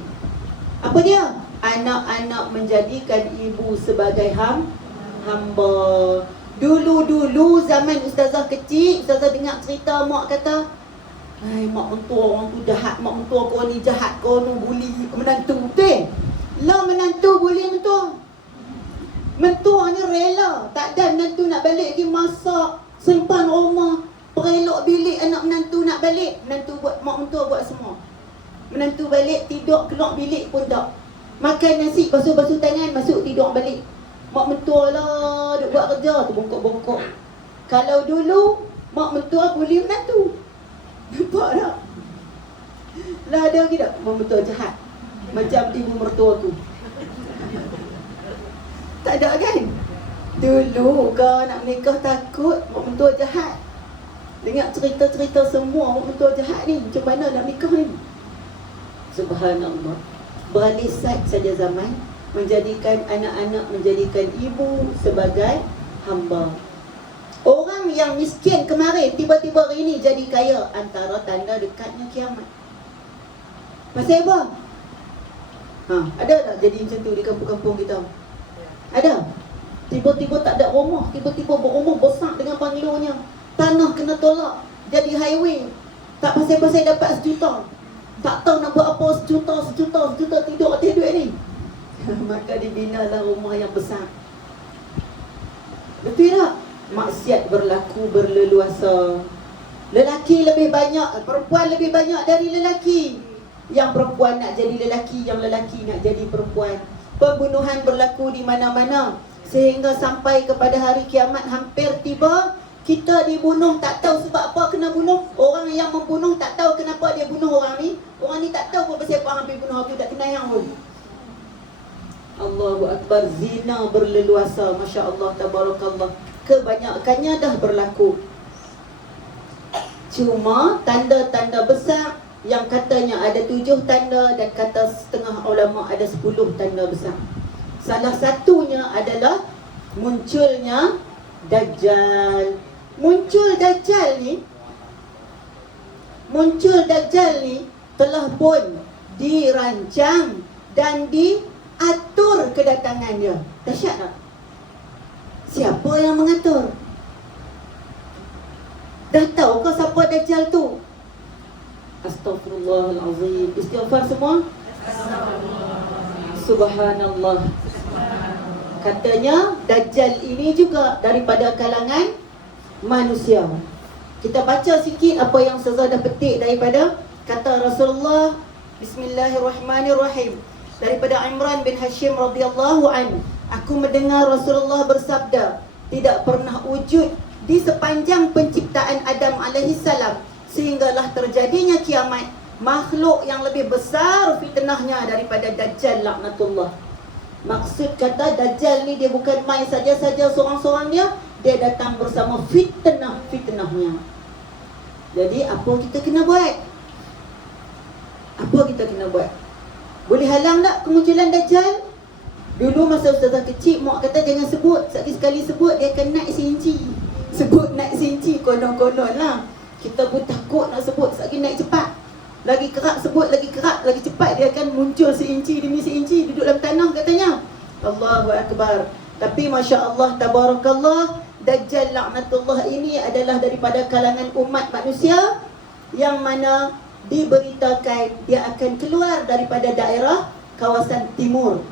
apa dia? Anak-anak menjadikan ibu sebagai hamba. Dulu-dulu zaman ustazah kecil, ustazah dengar cerita mak kata, "Hai, mak mentua orang tu jahat, mak mentua kau ni jahat, kau ni buli menantu." Betul? Lah menantu buli mentua. Mentua ni rela, tak ada menantu nak balik lagi masak, simpan rumah, perelok bilik anak menantu nak balik. Menantu buat, mak mentua buat semua. Menantu balik, tidur keluar bilik pun tak. Makan nasi, basuh-basuh tangan, masuk tidur balik. Mak mentua lah, duk buat kerja tu, bongkok-bongkok. Kalau dulu, mak mentua boleh menantu. Nampak tak? Lah ada lagi tak mak mentua jahat? Macam ibu mertua tu. Tak ada kan? Dulu kau nak menikah takut mak mentua jahat. Dengar cerita-cerita semua mak mentua jahat ni. Macam mana nak nikah ni? Subhanallah. Beralih saja zaman, menjadikan anak-anak, menjadikan ibu sebagai hamba. Orang yang miskin kemarin tiba-tiba hari ni jadi kaya, antara tanda dekatnya kiamat. Pasal apa? Ada tak jadi macam tu di kampung-kampung kita? Ada? Tiba-tiba tak ada rumah, tiba-tiba berumah besar dengan banglonya. Tanah kena tolak, jadi highway. Tak pasal-pasal dapat 1 juta. Tak tahu nak buat apa, 1 juta tidur atas duit ni. Maka dibinalah rumah yang besar. Betul tak? Maksiat berlaku berleluasa. Lelaki lebih banyak, perempuan lebih banyak dari lelaki. Yang perempuan nak jadi lelaki, yang lelaki nak jadi perempuan. Pembunuhan berlaku di mana-mana, sehingga sampai kepada hari kiamat hampir tiba. Kita dibunuh tak tahu sebab apa kena bunuh. Orang yang membunuh tak tahu kenapa dia bunuh orang ni. Orang ni tak tahu pasal apa hampir bunuh aku, tak kenal yang pun. Allahu Akbar. Zina berleluasa, Masya Allah, Tabarakallah. Kebanyakannya dah berlaku. Cuma tanda-tanda besar yang katanya ada 7 tanda, dan kata setengah ulama ada 10 tanda besar. Salah satunya adalah munculnya Dajjal. Muncul Dajjal ni telah pun dirancang dan diatur kedatangan dia. Dahsyat tak? Siapa yang mengatur? Dah tahu ke siapa Dajjal tu? Astaghfirullahalazim. Istighfar semua. Subhanallah. Katanya Dajjal ini juga daripada kalangan manusia. Kita baca sikit apa yang Ustazah dah petik daripada kata Rasulullah. Bismillahirrahmanirrahim. Daripada Imran bin Hashim radhiyallahu anhu, aku mendengar Rasulullah bersabda, tidak pernah wujud di sepanjang penciptaan Adam alaihissalam sehinggalah terjadinya kiamat makhluk yang lebih besar fitnahnya daripada Dajjal laknatullah. Maksud kata Dajjal ni dia bukan main saja-saja seorang-seorang dia datang bersama fitnahnya. Jadi apa kita kena buat? Apa kita kena buat? Boleh halang tak kemunculan Dajjal? Dulu masa ustazah kecil, mak kata jangan sebut. Sekali-sekali sebut dia akan naik seinci. Sebut naik seinci, konon-konon lah. Kita pun takut nak sebut, sekali naik cepat. Lagi kerak sebut, lagi kerak, lagi cepat dia akan muncul seinci demi seinci duduk dalam tanah katanya. Allahu Akbar. Tapi Masya Allah, Tabarakallah, Dajjal laknatullah ini adalah daripada kalangan umat manusia yang mana diberitakan dia akan keluar daripada daerah kawasan timur.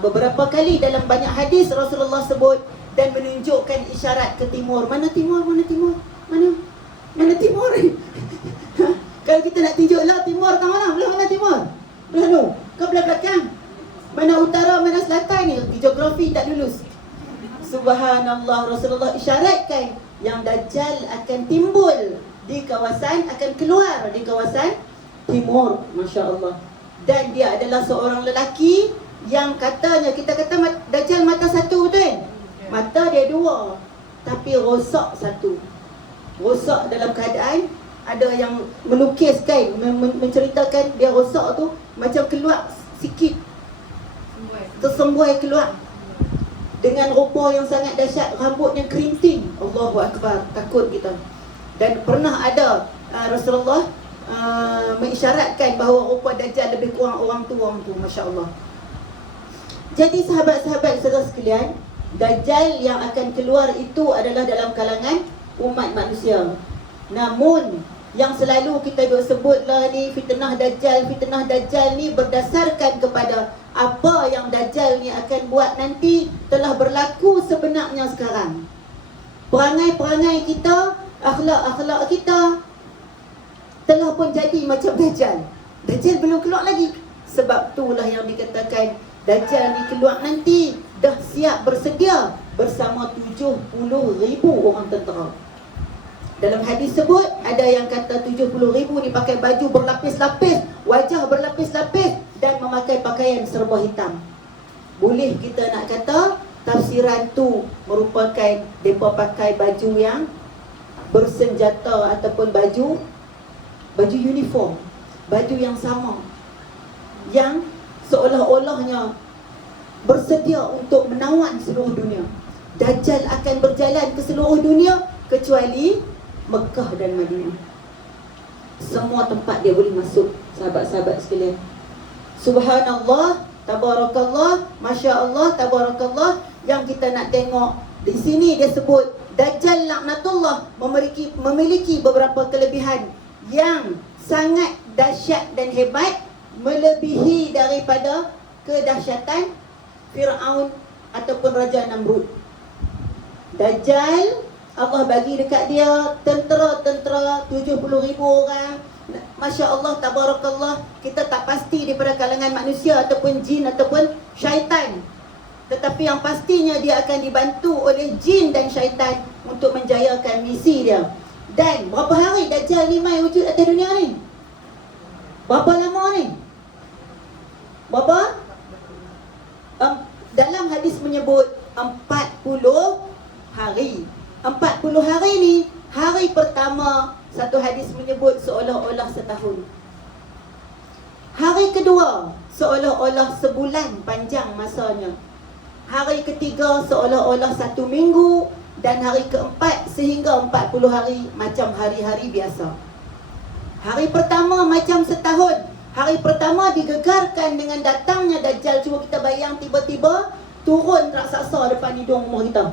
Beberapa kali dalam banyak hadis Rasulullah sebut dan menunjukkan isyarat ke timur. Mana timur? Mana timur? Mana timur? Kalau kita nak tunjuk lah timur ke mana? Belah mana timur? Belah tu. Kau belah belakang. Mana utara, mana selatan ni? Geografi tak lulus. Subhanallah, Rasulullah isyaratkan yang Dajjal akan timbul di kawasan, akan keluar di kawasan timur. Masya Allah. Dan dia adalah seorang lelaki yang katanya, kita kata Dajjal mata satu, betul? Mata dia dua, tapi rosak satu. Rosak dalam keadaan ada yang melukiskan, menceritakan dia rosak tu macam keluar sikit, tersembuai keluar dengan rupa yang sangat dahsyat, rambutnya kerinting. Allahu Akbar, takut kita. Dan pernah ada Rasulullah mengisyaratkan bahawa rupa Dajjal lebih kurang orang tu, Masya Allah. Jadi sahabat-sahabat saudara sekalian, Dajjal yang akan keluar itu adalah dalam kalangan umat manusia. Namun yang selalu kita duk sebutlah ni fitnah Dajjal ni berdasarkan kepada apa yang Dajjal ni akan buat nanti telah berlaku sebenarnya sekarang. Perangai-perangai kita, akhlak-akhlak kita telah pun jadi macam Dajjal. Dajjal belum keluar lagi. Sebab itulah yang dikatakan Dajjal ni keluar nanti dah siap bersedia bersama 70,000 orang tentera. Dalam hadis sebut ada yang kata 70,000 ni pakai baju berlapis-lapis, wajah berlapis-lapis dan memakai pakaian serba hitam. Boleh kita nak kata tafsiran tu merupakan mereka pakai baju yang bersenjata ataupun baju uniform, baju yang sama, yang seolah-olahnya bersedia untuk menawan seluruh dunia. Dajjal akan berjalan ke seluruh dunia kecuali Mekah dan Madinah. Semua tempat dia boleh masuk, sahabat-sahabat sekalian. Subhanallah, tabarakallah, Masya Allah, tabarakallah. Yang kita nak tengok di sini dia sebut Dajjal laknatullah memiliki beberapa kelebihan yang sangat dahsyat dan hebat, melebihi daripada kedahsyatan Fir'aun ataupun Raja Namrud. Dajjal Allah bagi dekat dia tentera 70,000 orang. Masya Allah, tabarakallah. Kita tak pasti daripada kalangan manusia ataupun jin ataupun syaitan. Tetapi yang pastinya dia akan dibantu oleh jin dan syaitan untuk menjayakan misi dia. Dan berapa hari Dajjal ni mai wujud atas dunia ni? Berapa lama ni? Berapa? Dalam hadis menyebut 40 hari. 40 hari ni, hari pertama satu hadis menyebut seolah-olah setahun. Hari kedua seolah-olah sebulan panjang masanya. Hari ketiga seolah-olah 1 minggu. Dan hari keempat sehingga 40 hari macam hari-hari biasa. Hari pertama macam setahun. Hari pertama digegarkan dengan datangnya Dajjal. Cuba kita bayang tiba-tiba turun raksasa depan hidung rumah kita.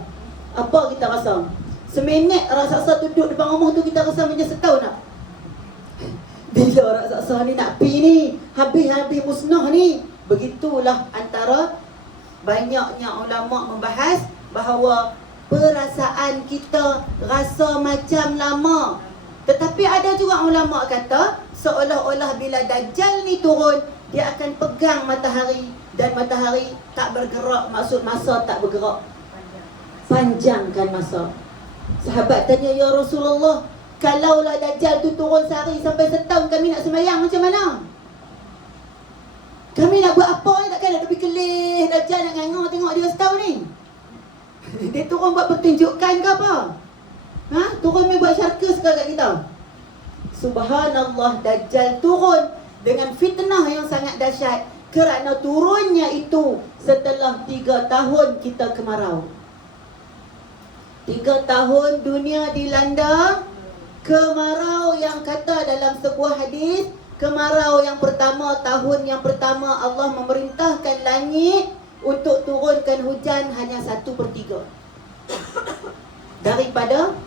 Apa kita rasa? Seminit raksasa duduk depan rumah tu kita rasa macam setahun tak? Bila raksasa ni nak pergi ni, habis-habis musnah ni. Begitulah antara banyaknya ulama membahas bahawa perasaan kita rasa macam lama. Tetapi ada juga ulama kata seolah-olah bila Dajjal ni turun, dia akan pegang matahari dan matahari tak bergerak. Maksud masa tak bergerak, panjangkan masa. Sahabat tanya, ya Rasulullah, kalaulah Dajjal tu turun sehari sampai setahun, kami nak sembahyang macam mana? Kami nak buat apa ni? Takkan nak lebih kelih Dajjal nak ngangor tengok dia setahun ni. Dia turun buat pertunjukan ke apa? Turun main buat syarkas ke kat kita? Subhanallah, Dajjal turun dengan fitnah yang sangat dahsyat. Kerana turunnya itu setelah 3 tahun kita kemarau. 3 tahun dunia dilanda kemarau yang kata dalam sebuah hadis, kemarau yang pertama, tahun yang pertama Allah memerintahkan langit untuk turunkan hujan hanya 1/3 daripada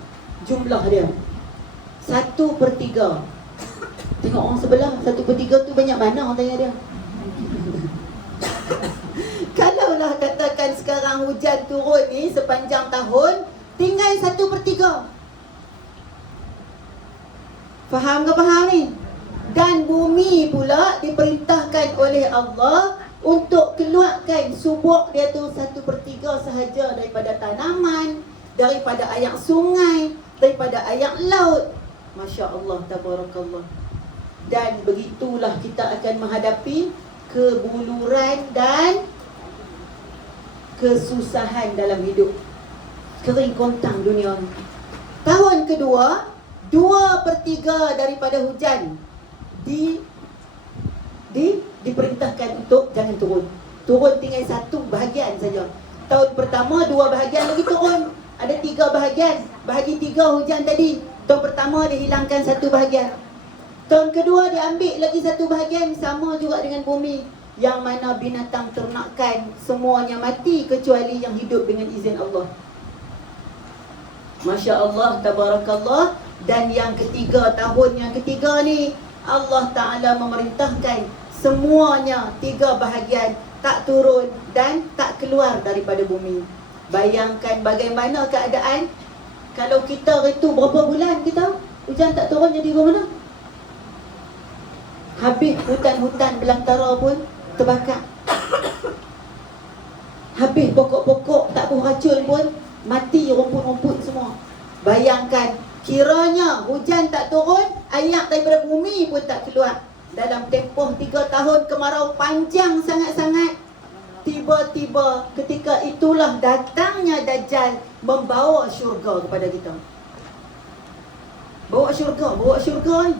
jumlah dia. 1/3. Tengok orang sebelah, 1/3 tu banyak mana orang tanya dia. Kalaulah katakan sekarang hujan turun ni sepanjang tahun, tinggal 1/3. Faham ke faham ni? Dan bumi pula diperintahkan oleh Allah untuk keluarkan subuk dia tu 1/3 sahaja daripada tanaman, daripada air sungai, daripada air laut. Masya Allah, tabarakallah. Dan begitulah kita akan menghadapi kebuluran dan kesusahan dalam hidup. Kering kontang dunia ni. Tahun kedua, 2/3 daripada hujan diperintahkan untuk jangan turun. Turun tinggal 1 bahagian saja. Tahun pertama 2 bahagian lagi turun. Ada 3 bahagian. Bahagi 3 hujan tadi. Tahun pertama dihilangkan 1 bahagian. Tahun kedua diambil lagi 1 bahagian. Sama juga dengan bumi, yang mana binatang ternakan semuanya mati kecuali yang hidup dengan izin Allah. Masya Allah, tabarakallah. Dan yang ketiga, tahun yang ketiga ni, Allah Ta'ala memerintahkan semuanya 3 bahagian tak turun dan tak keluar daripada bumi. Bayangkan bagaimana keadaan kalau kita itu berapa bulan kita hujan tak turun, jadi bagaimana? Habis hutan-hutan belantara pun terbakar. Habis pokok-pokok tak beracun pun mati, rumput-rumput semua. Bayangkan, kiranya hujan tak turun, air daripada bumi pun tak keluar. Dalam tempoh 3 tahun kemarau panjang sangat-sangat, tiba-tiba ketika itulah datangnya Dajjal membawa syurga kepada kita. Bawa syurga ni.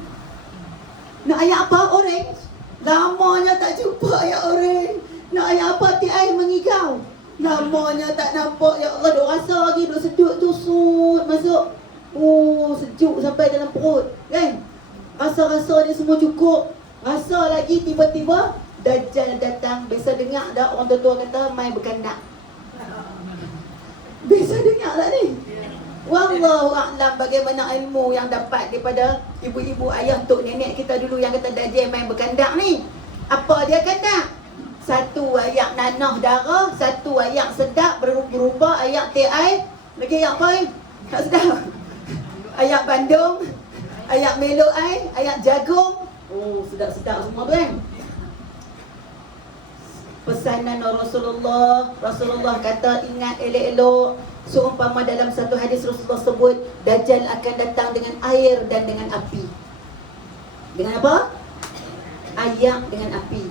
Nak ayat apa? Orange. Lamanya tak jumpa ayat orange. Nak ayat apa? Air mengigau. Lamanya tak nampak. Ya Allah, duk rasa lagi, duk sedut tu sut masuk. Oh, sejuk sampai dalam perut, kan? Rasa-rasa dia semua cukup. Rasa lagi tiba-tiba Dajjal datang. Biasa dengar dah orang tua kata main berkandak. Biasa dengar tak ni? Wallahu a'lam bagaimana ilmu yang dapat daripada ibu-ibu, ayah, tok nenek kita dulu yang kata Dajjal main berkandak ni. Apa dia kandak? 1 ayak nanah darah, 1 ayak sedap berupa ayak teh air. Lagi ayak apa ni? Tak sedap. Ayak bandung, ayak melo air, ayak jagung. Oh, sedap-sedap semua tu kan. Pesanan Rasulullah kata, ingat elok-elok. Seumpama dalam satu hadis Rasulullah sebut, Dajjal akan datang dengan air dan dengan api. Dengan apa? Ayak dengan api.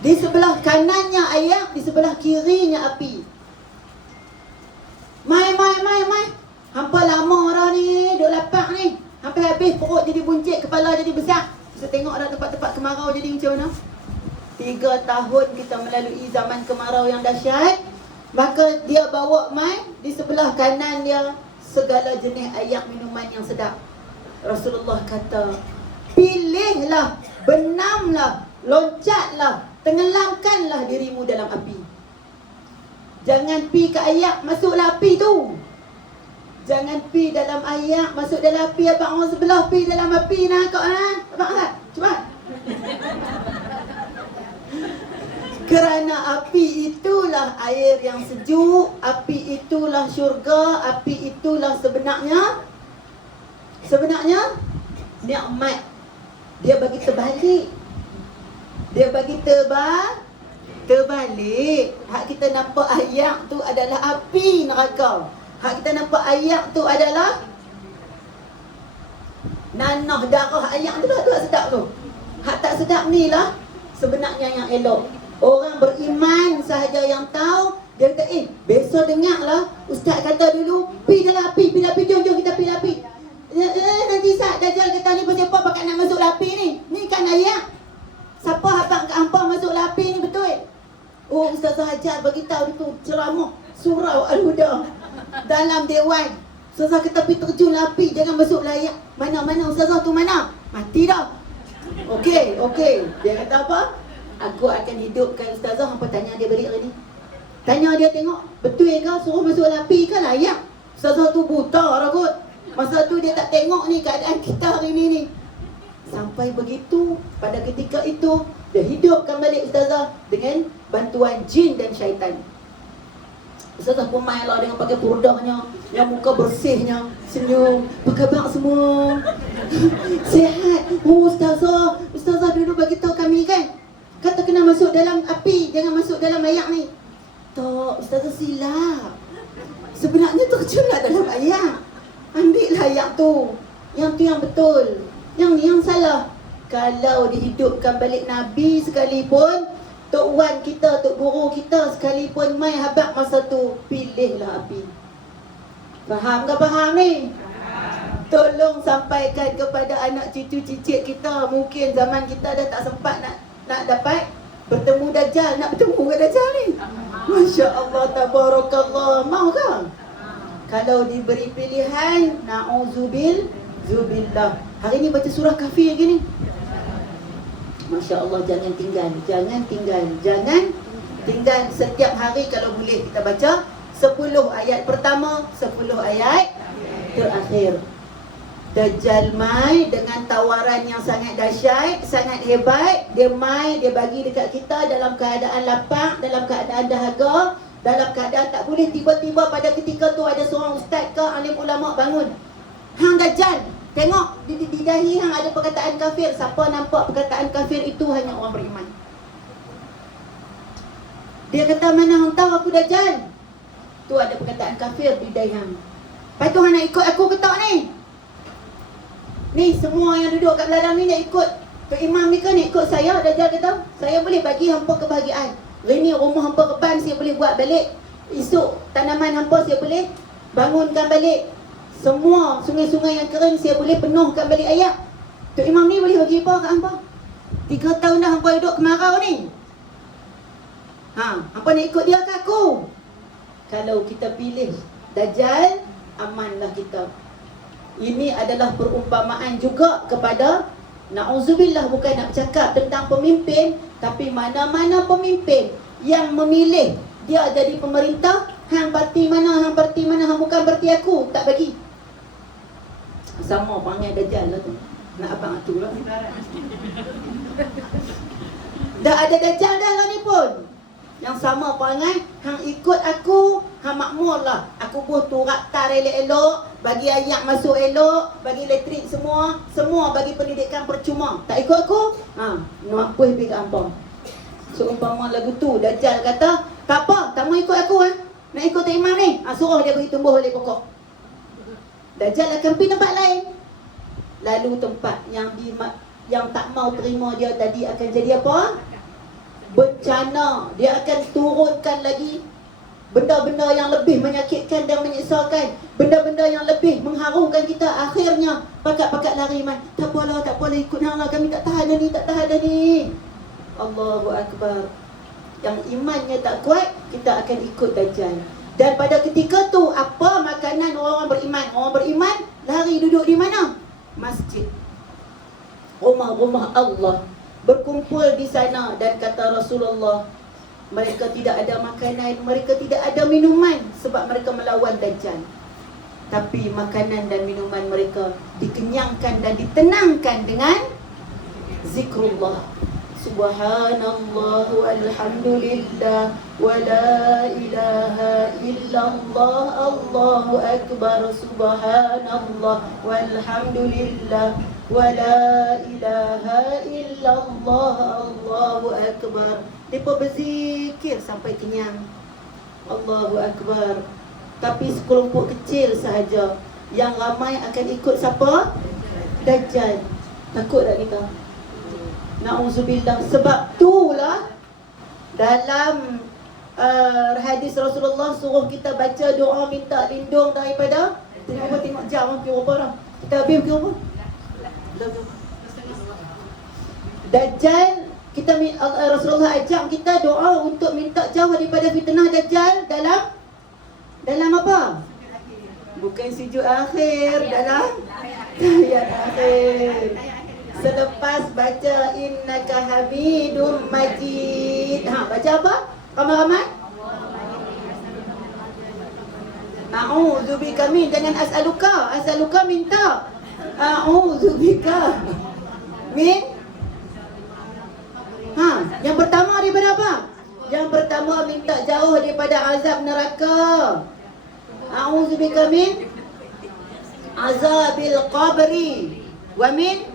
Di sebelah kanannya ayak, di sebelah kirinya api. Mai. Hampa lama dah ni, duk lapak ni. Hampa habis perut jadi buncit, kepala jadi besar. Kita tengok dah tempat-tempat kemarau jadi macam mana. 3 tahun kita melalui zaman kemarau yang dahsyat. Maka dia bawa mai, di sebelah kanan dia segala jenis ayak minuman yang sedap. Rasulullah kata, pilihlah, benamlah, loncatlah, tenggelamkanlah dirimu dalam api. Jangan pi ke ayak, masuklah api tu. Jangan pi dalam ayak, masuk dalam api. Abang orang sebelah pi dalam api nak kau nak. Abang tak? Cepat. Kerana api itulah air yang sejuk, api itulah syurga, api itulah sebenarnya nikmat. Dia bagi terbalik. Dia bagi terbalik. Hak kita nampak ayak tu adalah api neraka. Hak kita nampak ayak tu adalah nanah darah ayak tu lah, tu sedap tu. Hak tak sedap ni lah sebenarnya yang elok. Orang beriman sahaja yang tahu. Dia kata, besok dengarlah ustaz kata dulu, pi dalam api, jom kita pi dalam api. Nanti saat Dajjal kata ni pasal apa pakat nak masuk api ni? Ni kan ayat. Siapa habaq kat hampa masuk api ni betul? Oh, Ustazah Hajar beritahu itu ceramah surau Al-Huda dalam dewan. Ustazah kata pergi terjun api, jangan masuk layak. Mana Ustazah tu mana? Mati dah. Okey. Dia kata apa? Aku akan hidupkan Ustazah. Hampa tanya dia balik hari ni. Tanya dia tengok, betul ke suruh masuk api ke layak? Ustazah tu buta lah kot. Masa tu dia tak tengok ni keadaan kita hari ni. Sampai begitu, pada ketika itu dia hidupkan balik Ustazah dengan bantuan jin dan syaitan. Ustazah pun main lah dengan pakai purdahnya, yang muka bersihnya, senyum, apa khabar semua? Sihat? Oh Ustazah dulu bagi tahu kami kan, kata kena masuk dalam api, jangan masuk dalam ayak ni. Tak, Ustazah silap. Sebenarnya terjunlah dalam ayak. Ambillah ayak tu. Yang tu yang betul. Yang ni yang salah. Kalau dihidupkan balik Nabi sekalipun, Tok Wan kita, Tok Guru kita sekalipun mai habaq masa tu, pilihlah api. Faham ke faham ni? Tolong sampaikan kepada anak cucu cicit kita. Mungkin zaman kita dah tak sempat nak dapat bertemu Dajjal. Nak bertemu ke Dajjal ni? Masya Allah, tabarakallah. Mau ke? Kalau diberi pilihan, na'udzubillah. Hari ni baca surah Kahfi lagi ni. Masya Allah, jangan tinggal. Jangan tinggal setiap hari kalau boleh kita baca 10 ayat pertama, 10 ayat terakhir. Dajjal mai dengan tawaran yang sangat dahsyat, sangat hebat. Dia mai, dia bagi dekat kita dalam keadaan lapang, dalam keadaan dahaga, dalam keadaan tak boleh. Tiba-tiba pada ketika tu ada seorang ustaz ke alim ulama bangun. Hang Dajjal, tengok di dahi hang ada perkataan kafir. Siapa nampak perkataan kafir itu hanya orang beriman. Dia kata, mana hang tahu aku Dajjal? Tu ada perkataan kafir di dahi hang. Lepas tu hang nak ikut aku ke tak ni? Ni semua yang duduk kat belakang ni nak ikut Tok Imam ni ke nak ikut saya? Dajjal kata, saya boleh bagi hampa kebahagiaan. Hari ni rumah hampa keban saya boleh buat balik. Esok tanaman hampa saya boleh bangunkan balik. Semua sungai-sungai yang kering saya boleh penuhkan balik air. Tok Imam ni boleh bagi apa kat hampa? 3 tahun dah hampa duduk kemarau ni. Hampa nak ikut dia ke aku? Kalau kita pilih Dajjal, amanlah kita. Ini adalah perumpamaan juga kepada, na'udzubillah, bukan nak bercakap tentang pemimpin, tapi mana-mana pemimpin yang memilih dia jadi pemerintah, hang parti mana, hang bukan parti aku, tak bagi. Sama panggil Dajjal lah tu. Nak abang tu lah. Dah ada Dajjal dah lah ni pun. Yang sama perangai, hang ikut aku, hang makmur lah. Aku buh turap tar elok-elok, bagi ayak masuk elok, bagi elektrik semua bagi pendidikan percuma. Tak ikut aku? Nak apa pergi kat hampa. Seumpama lagu tu, Dajjal kata, tak apa, tak mau ikut aku nak ikut Tok Imam ni. Suruh dia pergi tumbuh oleh pokok. Dajjal akan pergi tempat lain. Lalu tempat yang tak mau terima dia tadi akan jadi apa? Bencana. Dia akan turunkan lagi benda-benda yang lebih menyakitkan dan menyiksakan, benda-benda yang lebih mengharumkan kita. Akhirnya pakat-pakat lari man. Tak apalah, ikut hang lah, kami tak tahan dah ni. Allahu Akbar. Yang imannya tak kuat, kita akan ikut Dajjal. Dan pada ketika tu, apa makanan orang beriman? Orang beriman lari duduk di mana? Masjid, rumah-rumah Allah, berkumpul di sana. Dan kata Rasulullah, mereka tidak ada makanan, mereka tidak ada minuman, sebab mereka melawan Dajjal. Tapi makanan dan minuman mereka dikenyangkan dan ditenangkan dengan zikrullah. Subhanallah walhamdulillah wa la ilaha illallah, Allahu Akbar. Subhanallah walhamdulillah wa la ilaha illallah, Allahu Akbar. Mereka berzikir sampai kenyang. Allahu Akbar. Tapi sekelompok kecil sahaja. Yang ramai akan ikut siapa? Dajjal. Takut tak kita? Na'udzubillah. Sebab itulah dalam hadis Rasulullah suruh kita baca doa minta lindung daripada. Tengok jam kira apa dah. Kita habis kira apa? Dajjal. Rasulullah ajak kita doa untuk minta jauh daripada fitnah Dajjal dalam apa? Bukan sujud akhir, dalam tahiyat akhir. Selepas baca innaka hamidum majid. Baca apa? Ramai-ramai? A'udzubika min, jangan as'aluka minta. A'udzubika min. Yang pertama daripada apa? Yang pertama minta jauh daripada azab neraka. A'udzubika min azabil qabri wa min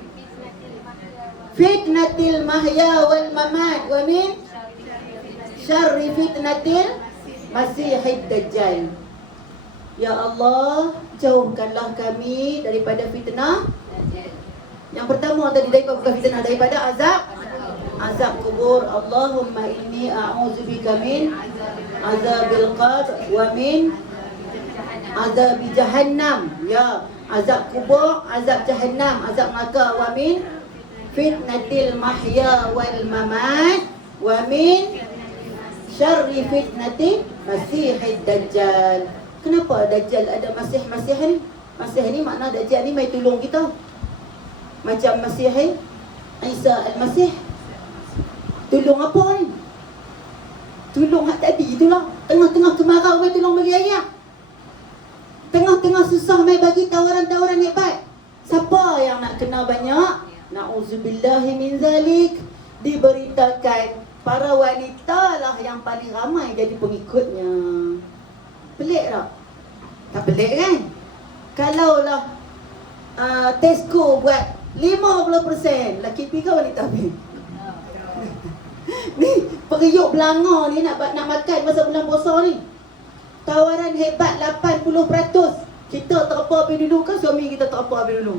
fitnatil mahya wal mamat wa min syarri fitnatil masihid dajjal. Ya Allah, jauhkanlah kami daripada fitnah. Yang pertama tadi daripada bukan fitnah, daripada azab kubur. Allahumma inni a'udzubika min azabil qabr wa min azab jahannam, ya, azab kubur, azab jahannam, azab neraka, wa min fitnatil mahya wal mamat, wa min syarri fitnati masihid dajjal. Kenapa dajjal ada masih ni? Masih ni makna dajjal ni mai tolong kita. Macam Masih Isa al-Masih. Tolong apa ni? Tolong hak tadi itulah. Tengah-tengah kemarau mai tolong bagi ayah. Tengah-tengah susah mai bagi tawaran-tawaran hebat. Siapa yang nak kena banyak? Na'udzubillahi min zalik. Diberitakan para wanita lah yang paling ramai jadi pengikutnya. Pelik tak? Tak pelik kan? Kalaulah Tesco buat 50%, lelaki pergi ke wanita pergi? Ni periuk belanga ni nak makan masa bulan puasa ni. Tawaran hebat 80%. Kita tak apa pergi dulu kan suami kita tak apa pergi dulu?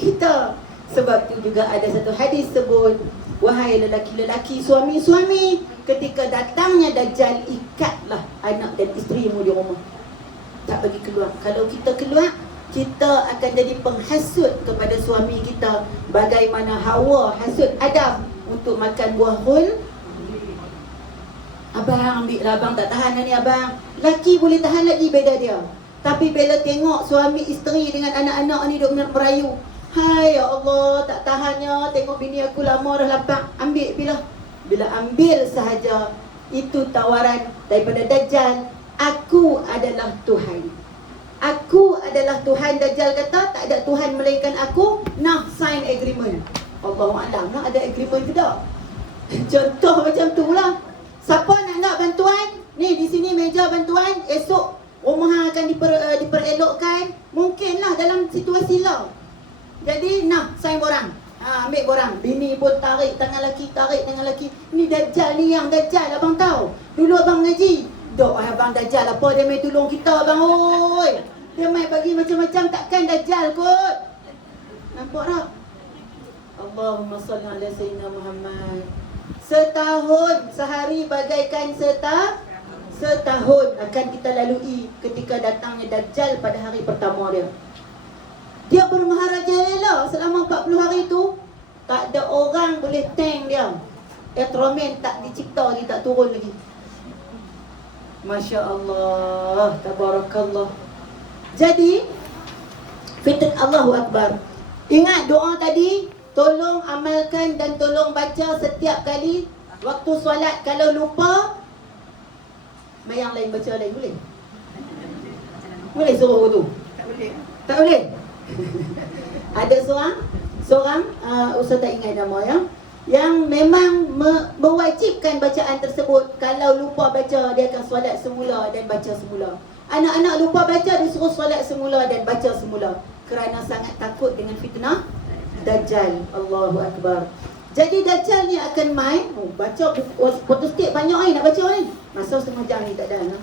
Kita. Sebab tu juga ada satu hadis sebut, wahai lelaki-lelaki, suami-suami, ketika datangnya Dajjal, ikatlah anak dan isterimu di rumah. Tak bagi keluar. Kalau kita keluar, kita akan jadi penghasut kepada suami kita. Bagaimana Hawa hasut Adam untuk makan buah hul. Abang ambil lah, abang tak tahan ni abang. Laki boleh tahan lagi, beda dia. Tapi bila tengok suami isteri dengan anak-anak ni duk merayu, hai ya Allah, tak tahannya tengok bini aku lama dah lapang. Ambil bila ambil sahaja, itu tawaran daripada Dajjal. Aku adalah Tuhan. Aku adalah Tuhan. Dajjal kata tak ada Tuhan melainkan aku. Nah, sign agreement. Allahu'alam, nak ada agreement ke tak? Contoh macam tu lah. Siapa nak bantuan? Ni di sini meja bantuan. Esok rumah akan diperelokkan. Mungkinlah dalam situasi lah. Jadi nah, sign borang. Ambil borang. Bini pun tarik tangan laki, tarik tangan laki. Ni Dajjal ni, yang Dajjal abang tahu. Dulu abang ngaji. Dok abang Dajjal apa dia mai tolong kita abang oi. Dia mai bagi macam-macam, takkan Dajjal kot. Nampak tak? Allahumma salli ala sayyidina Muhammad. Setahun, sehari bagaikan setahun akan kita lalui ketika datangnya Dajjal pada hari pertama dia. Dia bermaharajalela selama 40 hari tu. Tak ada orang boleh tank dia. Etromen tak dicipta lagi, tak turun lagi. Masya Allah, tabarakallah. Jadi fitnah, Allahu Akbar. Ingat doa tadi, tolong amalkan dan tolong baca setiap kali waktu solat. Kalau lupa, yang lain baca lain boleh? Boleh suruh tu? Tak boleh. Tak boleh? Ada seorang Ustaz tak ingat nama ya, yang memang mewajibkan bacaan tersebut. Kalau lupa baca, dia akan solat semula dan baca semula. Anak-anak lupa baca, disuruh solat semula dan baca semula, kerana sangat takut dengan fitnah Dajjal. Allahu Akbar. Jadi Dajjal ni akan main, baca photostat banyak nak baca ni. Masa setengah jam ni tak ada.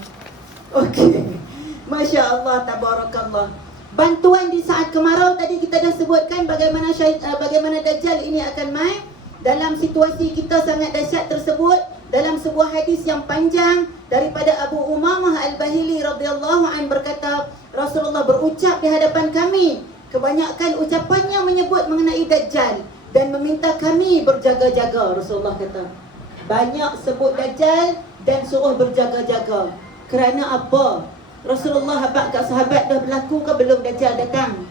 Okey. Masya Allah, tabarakallah. Bantuan di saat kemarau tadi kita dah sebutkan bagaimana Dajjal ini akan main dalam situasi kita sangat dahsyat tersebut. Dalam sebuah hadis yang panjang daripada Abu Umamah Al-Bahili radhiyallahu an berkata, Rasulullah berucap di hadapan kami, kebanyakan ucapannya menyebut mengenai Dajjal dan meminta kami berjaga-jaga. Rasulullah kata, banyak sebut Dajjal dan suruh berjaga-jaga. Kerana apa? Rasulullah habaq kat sahabat, dah berlaku ke belum Dajjal datang?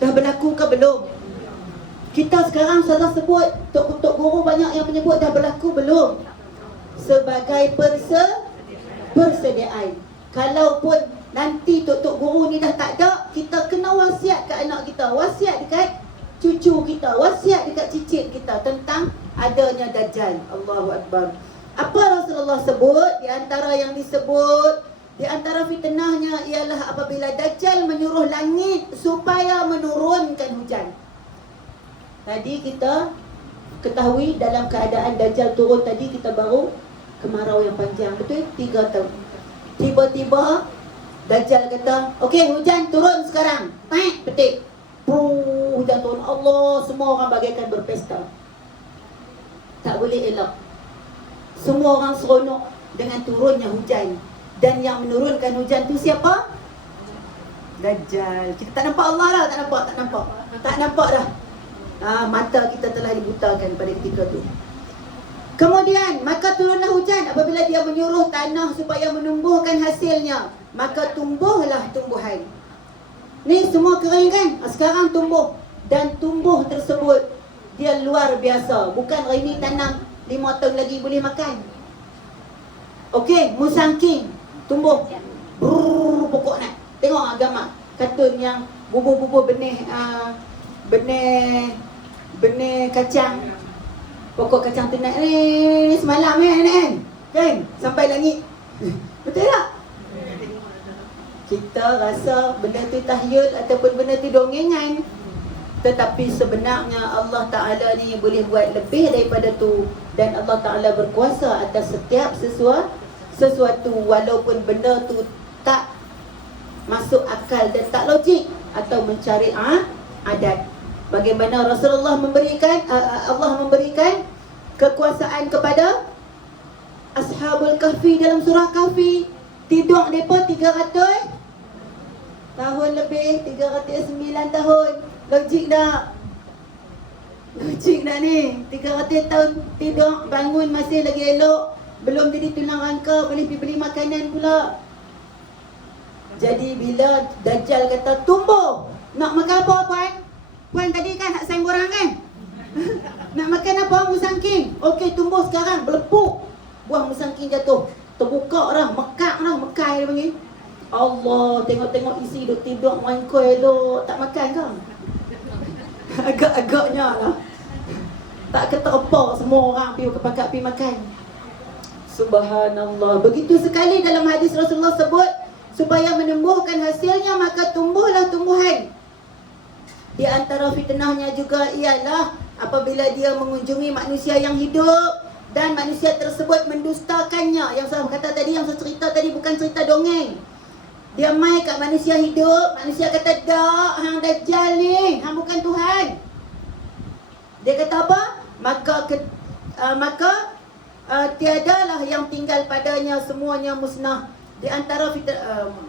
Dah berlaku ke belum? Kita sekarang salah sebut, tok guru banyak yang menyebut dah berlaku belum? Sebagai persediaan. Kalaupun nanti tok guru ni dah tak ada, kita kena wasiat kat anak kita, wasiat dekat cucu kita, wasiat dekat cicit kita tentang adanya Dajjal. Allahu Akbar. Apa Rasulullah sebut? Di antara yang disebut, di antara fitnahnya ialah apabila Dajjal menyuruh langit supaya menurunkan hujan. Tadi kita ketahui dalam keadaan Dajjal turun tadi, kita baru kemarau yang panjang, betul? 3 tahun. Tiba-tiba Dajjal kata, okey, hujan turun sekarang. Petik. Hujan turun. Allah, semua orang bagaikan berpesta. Tak boleh elak. Semua orang seronok dengan turunnya hujan. Dan yang menurunkan hujan tu siapa? Dajjal. Kita tak nampak Allah dah, tak nampak dah. Mata kita telah dibutakan pada ketika tu. Kemudian, maka turunlah hujan apabila dia menyuruh tanah supaya menumbuhkan hasilnya. Maka tumbuhlah tumbuhan. Ni semua kering kan? Sekarang tumbuh. Dan tumbuh tersebut, dia luar biasa. Bukan hari ni tanam 5 tahun lagi boleh makan. Okey, musangking tumbuh. Brrr, pokok nak. Tengok agama kartun yang bubuh-bubuh benih kacang. Pokok kacang tu naik ni semalam kan? Sampai langit. Betul tak? Kita rasa benda tu tahyul ataupun benda tu dongengan. Tetapi sebenarnya Allah Ta'ala ni boleh buat lebih daripada tu. Dan Allah Ta'ala berkuasa atas setiap sesuatu walaupun benda tu tak masuk akal dan tak logik atau mencari adat. Bagaimana Rasulullah memberikan Allah memberikan kekuasaan kepada Ashabul Kahfi dalam surah Kahfi. Tidur mereka 300 tahun lebih, 309 tahun. Logik tak? Logik tak ni? 300 tahun tidur, bangun masih lagi elok. Belum jadi tulang rangka, boleh pergi beli makanan pula. Jadi bila Dajjal kata tumbuh, nak makan apa puan? Puan tadi kan nak sign borang kan? Nak makan apa musangking? Okey, tumbuh sekarang, belepuk. Buah musangking jatuh. Terbuka dah, mekak dah, mekai dia panggil. Allah, tengok-tengok isi duk tidur mangkuk elok, tak makan ke? Agak-agaknya lah. Tak keterpa semua orang pergi makan. Subhanallah. Begitu sekali dalam hadis Rasulullah sebut, supaya menumbuhkan hasilnya maka tumbuhlah tumbuhan. Di antara fitnahnya juga ialah apabila dia mengunjungi manusia yang hidup dan manusia tersebut mendustakannya. Yang saya kata tadi, yang saya cerita tadi bukan cerita dongeng. Dia mai kat manusia hidup, manusia kata, "Dak, hang Dajjal ni, hang bukan Tuhan." Dia kata apa? Maka tiadalah yang tinggal padanya, semuanya musnah. Di antara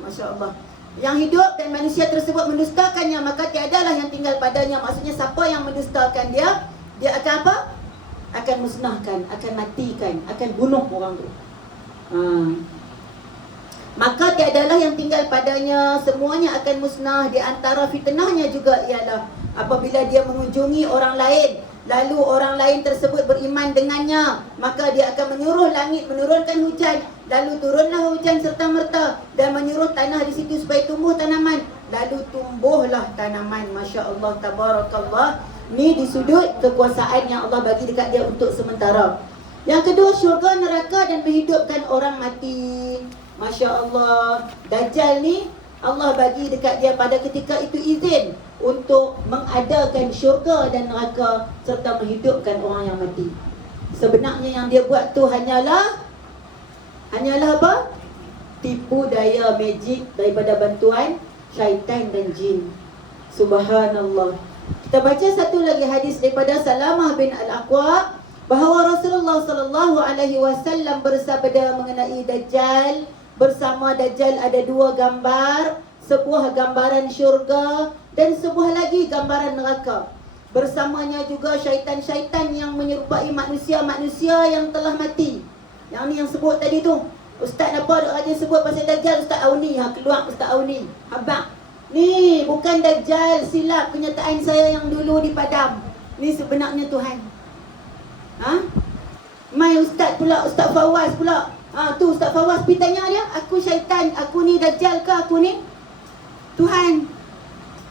Masya Allah, yang hidup dan manusia tersebut mendustakannya, maka tiadalah yang tinggal padanya. Maksudnya siapa yang mendustakan dia, dia akan apa? Akan musnahkan, akan matikan, akan bunuh orang tu. Maka tiadalah yang tinggal padanya, semuanya akan musnah. Di antara fitnahnya juga ialah apabila dia mengunjungi orang lain, lalu orang lain tersebut beriman dengannya, maka dia akan menyuruh langit menurunkan hujan. Lalu turunlah hujan serta-merta dan menyuruh tanah di situ supaya tumbuh tanaman. Lalu tumbuhlah tanaman. Masya Allah, tabarakallah. Ni di sudut kekuasaan yang Allah bagi dekat dia untuk sementara. Yang kedua, syurga, neraka dan menghidupkan orang mati. Masya Allah. Dajjal ni Allah bagi dekat dia pada ketika itu izin untuk mengadakan syurga dan neraka serta menghidupkan orang yang mati. Sebenarnya yang dia buat tu hanyalah apa? Tipu daya magic daripada bantuan syaitan dan jin. Subhanallah. Kita baca satu lagi hadis daripada Salamah bin Al-Aqwa bahawa Rasulullah sallallahu alaihi wasallam bersabda mengenai Dajjal. Bersama Dajjal ada 2 gambar, sebuah gambaran syurga dan sebuah lagi gambaran neraka. Bersamanya juga syaitan-syaitan yang menyerupai manusia-manusia yang telah mati. Yang ni yang sebut tadi tu. Ustaz apa duk rajin sebut pasal Dajjal? Ustaz Auni, keluar Ustaz Auni. Abang, ni bukan Dajjal, silap kenyataan saya yang dulu di Padam. Ni sebenarnya Tuhan. Mai Ustaz pula, Ustaz Fawaz pula. Tu Ustaz Fawaz pergi tanya dia, aku syaitan, aku ni Dajjal ke aku ni Tuhan?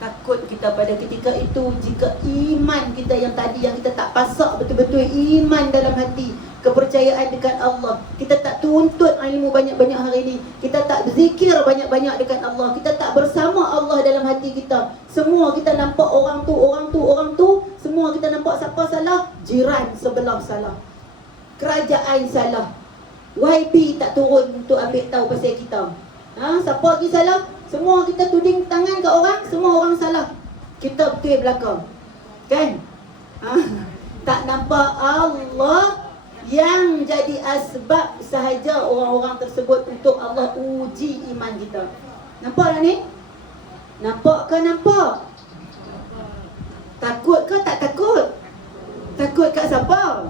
Takut kita pada ketika itu jika iman kita yang tadi yang kita tak pasak betul-betul iman dalam hati, kepercayaan dekat Allah. Kita tak tuntut ilmu banyak-banyak hari ini. Kita tak berzikir banyak-banyak dekat Allah. Kita tak bersama Allah dalam hati kita. Semua kita nampak orang tu. Semua kita nampak siapa salah? Jiran sebelah salah. Kerajaan salah. YB tak turun untuk ambil tahu pasal kita. Siapa lagi salah? Semua kita tuding tangan ke orang, semua orang salah. Kita betul belakang. Kan? Tak nampak Allah yang jadi asbab sahaja orang-orang tersebut untuk Allah uji iman kita. Nampak tak ni? Nampak ke nampak? Takut ke tak takut? Takut kat siapa?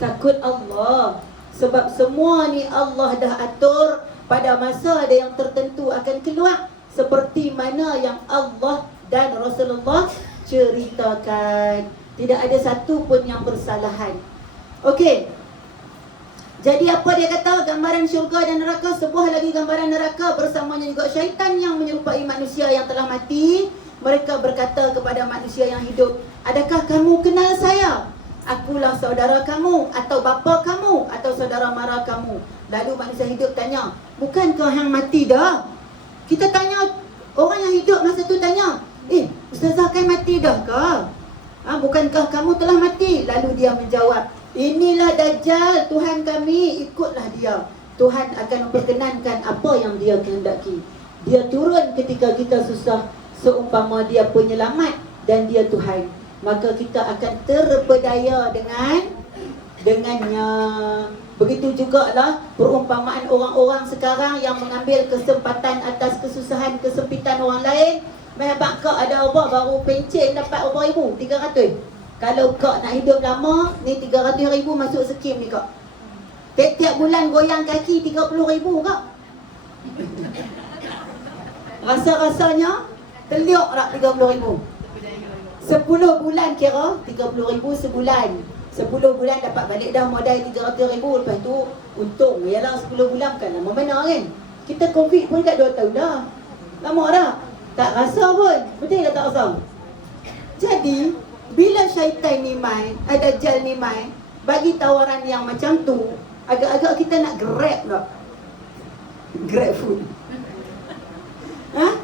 Takut Allah. Sebab semua ni Allah dah atur pada masa ada yang tertentu akan keluar, seperti mana yang Allah dan Rasulullah ceritakan. Tidak ada satu pun yang bersalahan. Okey. Jadi apa dia kata? Gambaran syurga dan neraka, sebuah lagi gambaran neraka bersamanya juga syaitan yang menyerupai manusia yang telah mati. Mereka berkata kepada manusia yang hidup, adakah kamu kenal saya? Akulah saudara kamu, atau bapa kamu, atau saudara mara kamu. Lalu manusia hidup tanya, bukankah hang mati dah? Kita tanya, orang yang hidup masa tu tanya, Ustazah kan mati dah ke? Bukankah kamu telah mati? Lalu dia menjawab, inilah Dajjal, Tuhan kami, ikutlah dia. Tuhan akan memperkenankan apa yang dia kehendaki. Dia turun ketika kita susah, seumpama dia penyelamat dan dia Tuhan. Maka kita akan terberdaya dengannya. Begitu jugalah perumpamaan orang-orang sekarang yang mengambil kesempatan atas kesusahan, kesempitan orang lain. Mehebak kau ada apa baru pencen dapat berapa ribu? 300. Kalau kau nak hidup lama, ni 300,000 masuk skim ni kau. Tiap-tiap bulan goyang kaki 30,000 kau. Rasa-rasanya teliuk tak 30,000. 10 bulan kira 30,000 sebulan. 10 bulan dapat balik dah modal 300,000. Lepas tu untung. Yalah 10 bulan kan lama mana kan. Kita COVID pun kat 2 tahun dah. Lama dah. Tak rasa pun. Betul ke tak rasa? Jadi bila syaitan ni main, Dajjal ni main, bagi tawaran yang macam tu, agak-agak kita nak grab tak? Grab food.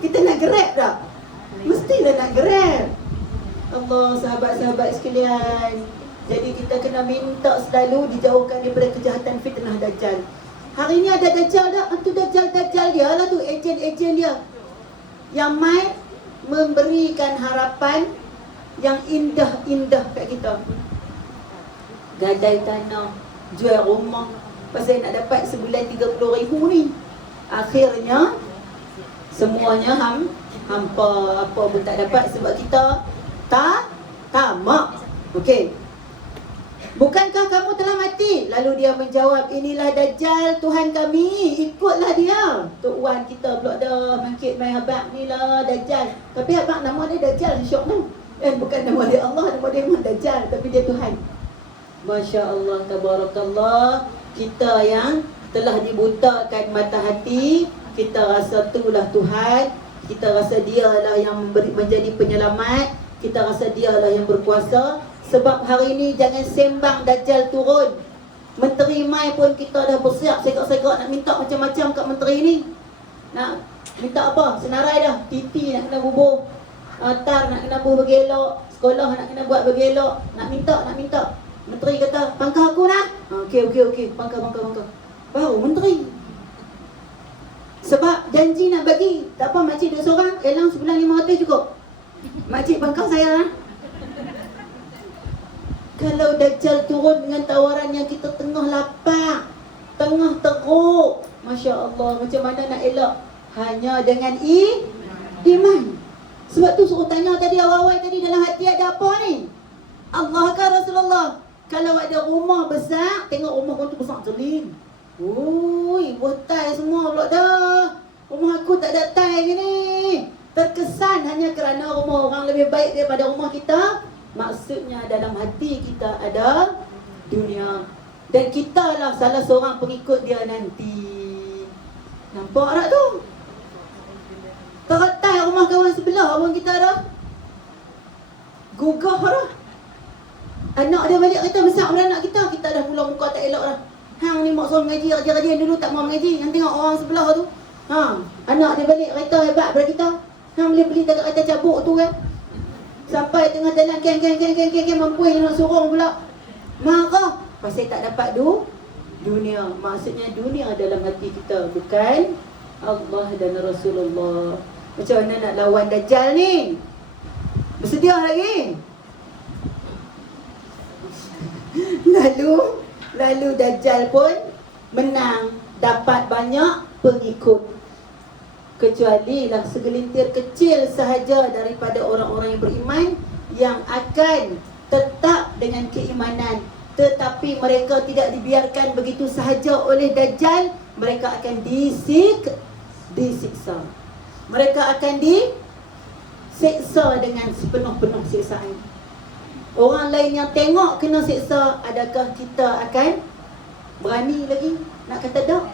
Kita nak grab tak? Mestilah nak grab. Allah, sahabat-sahabat sekalian. Jadi kita kena minta selalu dijauhkan daripada kejahatan fitnah Dajjal. Hari ni ada Dajjal tak? Itu Dajjal dia lah tu, ejen-ejen dia. Yang main memberikan harapan yang indah-indah kat kita. Gadai tanah, jual rumah, pasal nak dapat sebulan 30,000 ni. Akhirnya semuanya hampa, apa pun tak dapat sebab kita tamak. Okey. Bukankah kamu telah mati? Lalu dia menjawab, inilah Dajjal, Tuhan kami, ikutlah dia. Tok Wan kita pula dah mangkit main abang ni lah Dajjal. Tapi abang nama dia Dajjal, syok tu. Bukan nama dia Allah, nama dia memang Dajjal, tapi dia Tuhan. Masya Allah, tabarakallah. Kita yang telah dibutakan mata hati, kita rasa itulah Tuhan. Kita rasa dialah yang menjadi penyelamat. Kita rasa dialah yang berkuasa. Sebab hari ni jangan sembang Dajjal turun. Menteri mai pun kita dah bersiap segak-segak nak minta macam-macam kat menteri ni. Nak minta apa? Senarai dah. Titi nak kena bubuh, tar nak kena bubuh bergelok, sekolah nak kena buat bergelok. Nak minta. Menteri kata, pangkah aku nak. Okey. Pangkah. Baru menteri. Sebab janji nak bagi. Tak apa, makcik duduk seorang, elang sebulan 500 cukup. Makcik pangkah saya lah. Kalau Dajjal turun dengan tawaran yang kita tengah lapar, tengah teruk, Masya Allah, macam mana nak elak? Hanya dengan iman. Sebab tu suruh tanya tadi awal-awal tadi, dalam hati ada apa ni? Allah ke Rasulullah? Kalau ada rumah besar, tengok rumah kau tu besar jeling. Ui, buah tai semua pula dah. Rumah aku tak ada tai ni. Terkesan hanya kerana rumah orang lebih baik daripada rumah kita. Maksudnya dalam hati kita ada dunia. Dan kita lah salah seorang pengikut dia nanti. Nampak tak tu? Terletak rumah kawan sebelah abang kita dah. Gugah dah. Anak dia balik kereta besar beranak kita. Kita dah mula muka tak elok dah. Hang ni mak suruh mengaji, rajin-rajin dulu tak mau mengaji. Yang tengok orang sebelah tu. Anak dia balik kereta hebat daripada kita. Hang boleh beli dekat kereta cabuk tu kan. Sampai tengah jalan keng mampu nak sorong pula. Marah pasal tak dapat dunia. Maksudnya dunia dalam hati kita, bukan Allah dan Rasulullah. Macam mana nak lawan Dajjal ni? Bersedia lagi? Lalu Dajjal pun menang, dapat banyak pengikut. Kecuali lah segelintir kecil sahaja daripada orang-orang yang beriman yang akan tetap dengan keimanan, tetapi mereka tidak dibiarkan begitu sahaja oleh Dajjal. Mereka akan disiksa. Mereka akan disiksa dengan sepenuh-penuh siksaan. Orang lain yang tengok kena siksa, adakah kita akan berani lagi nak kata tak?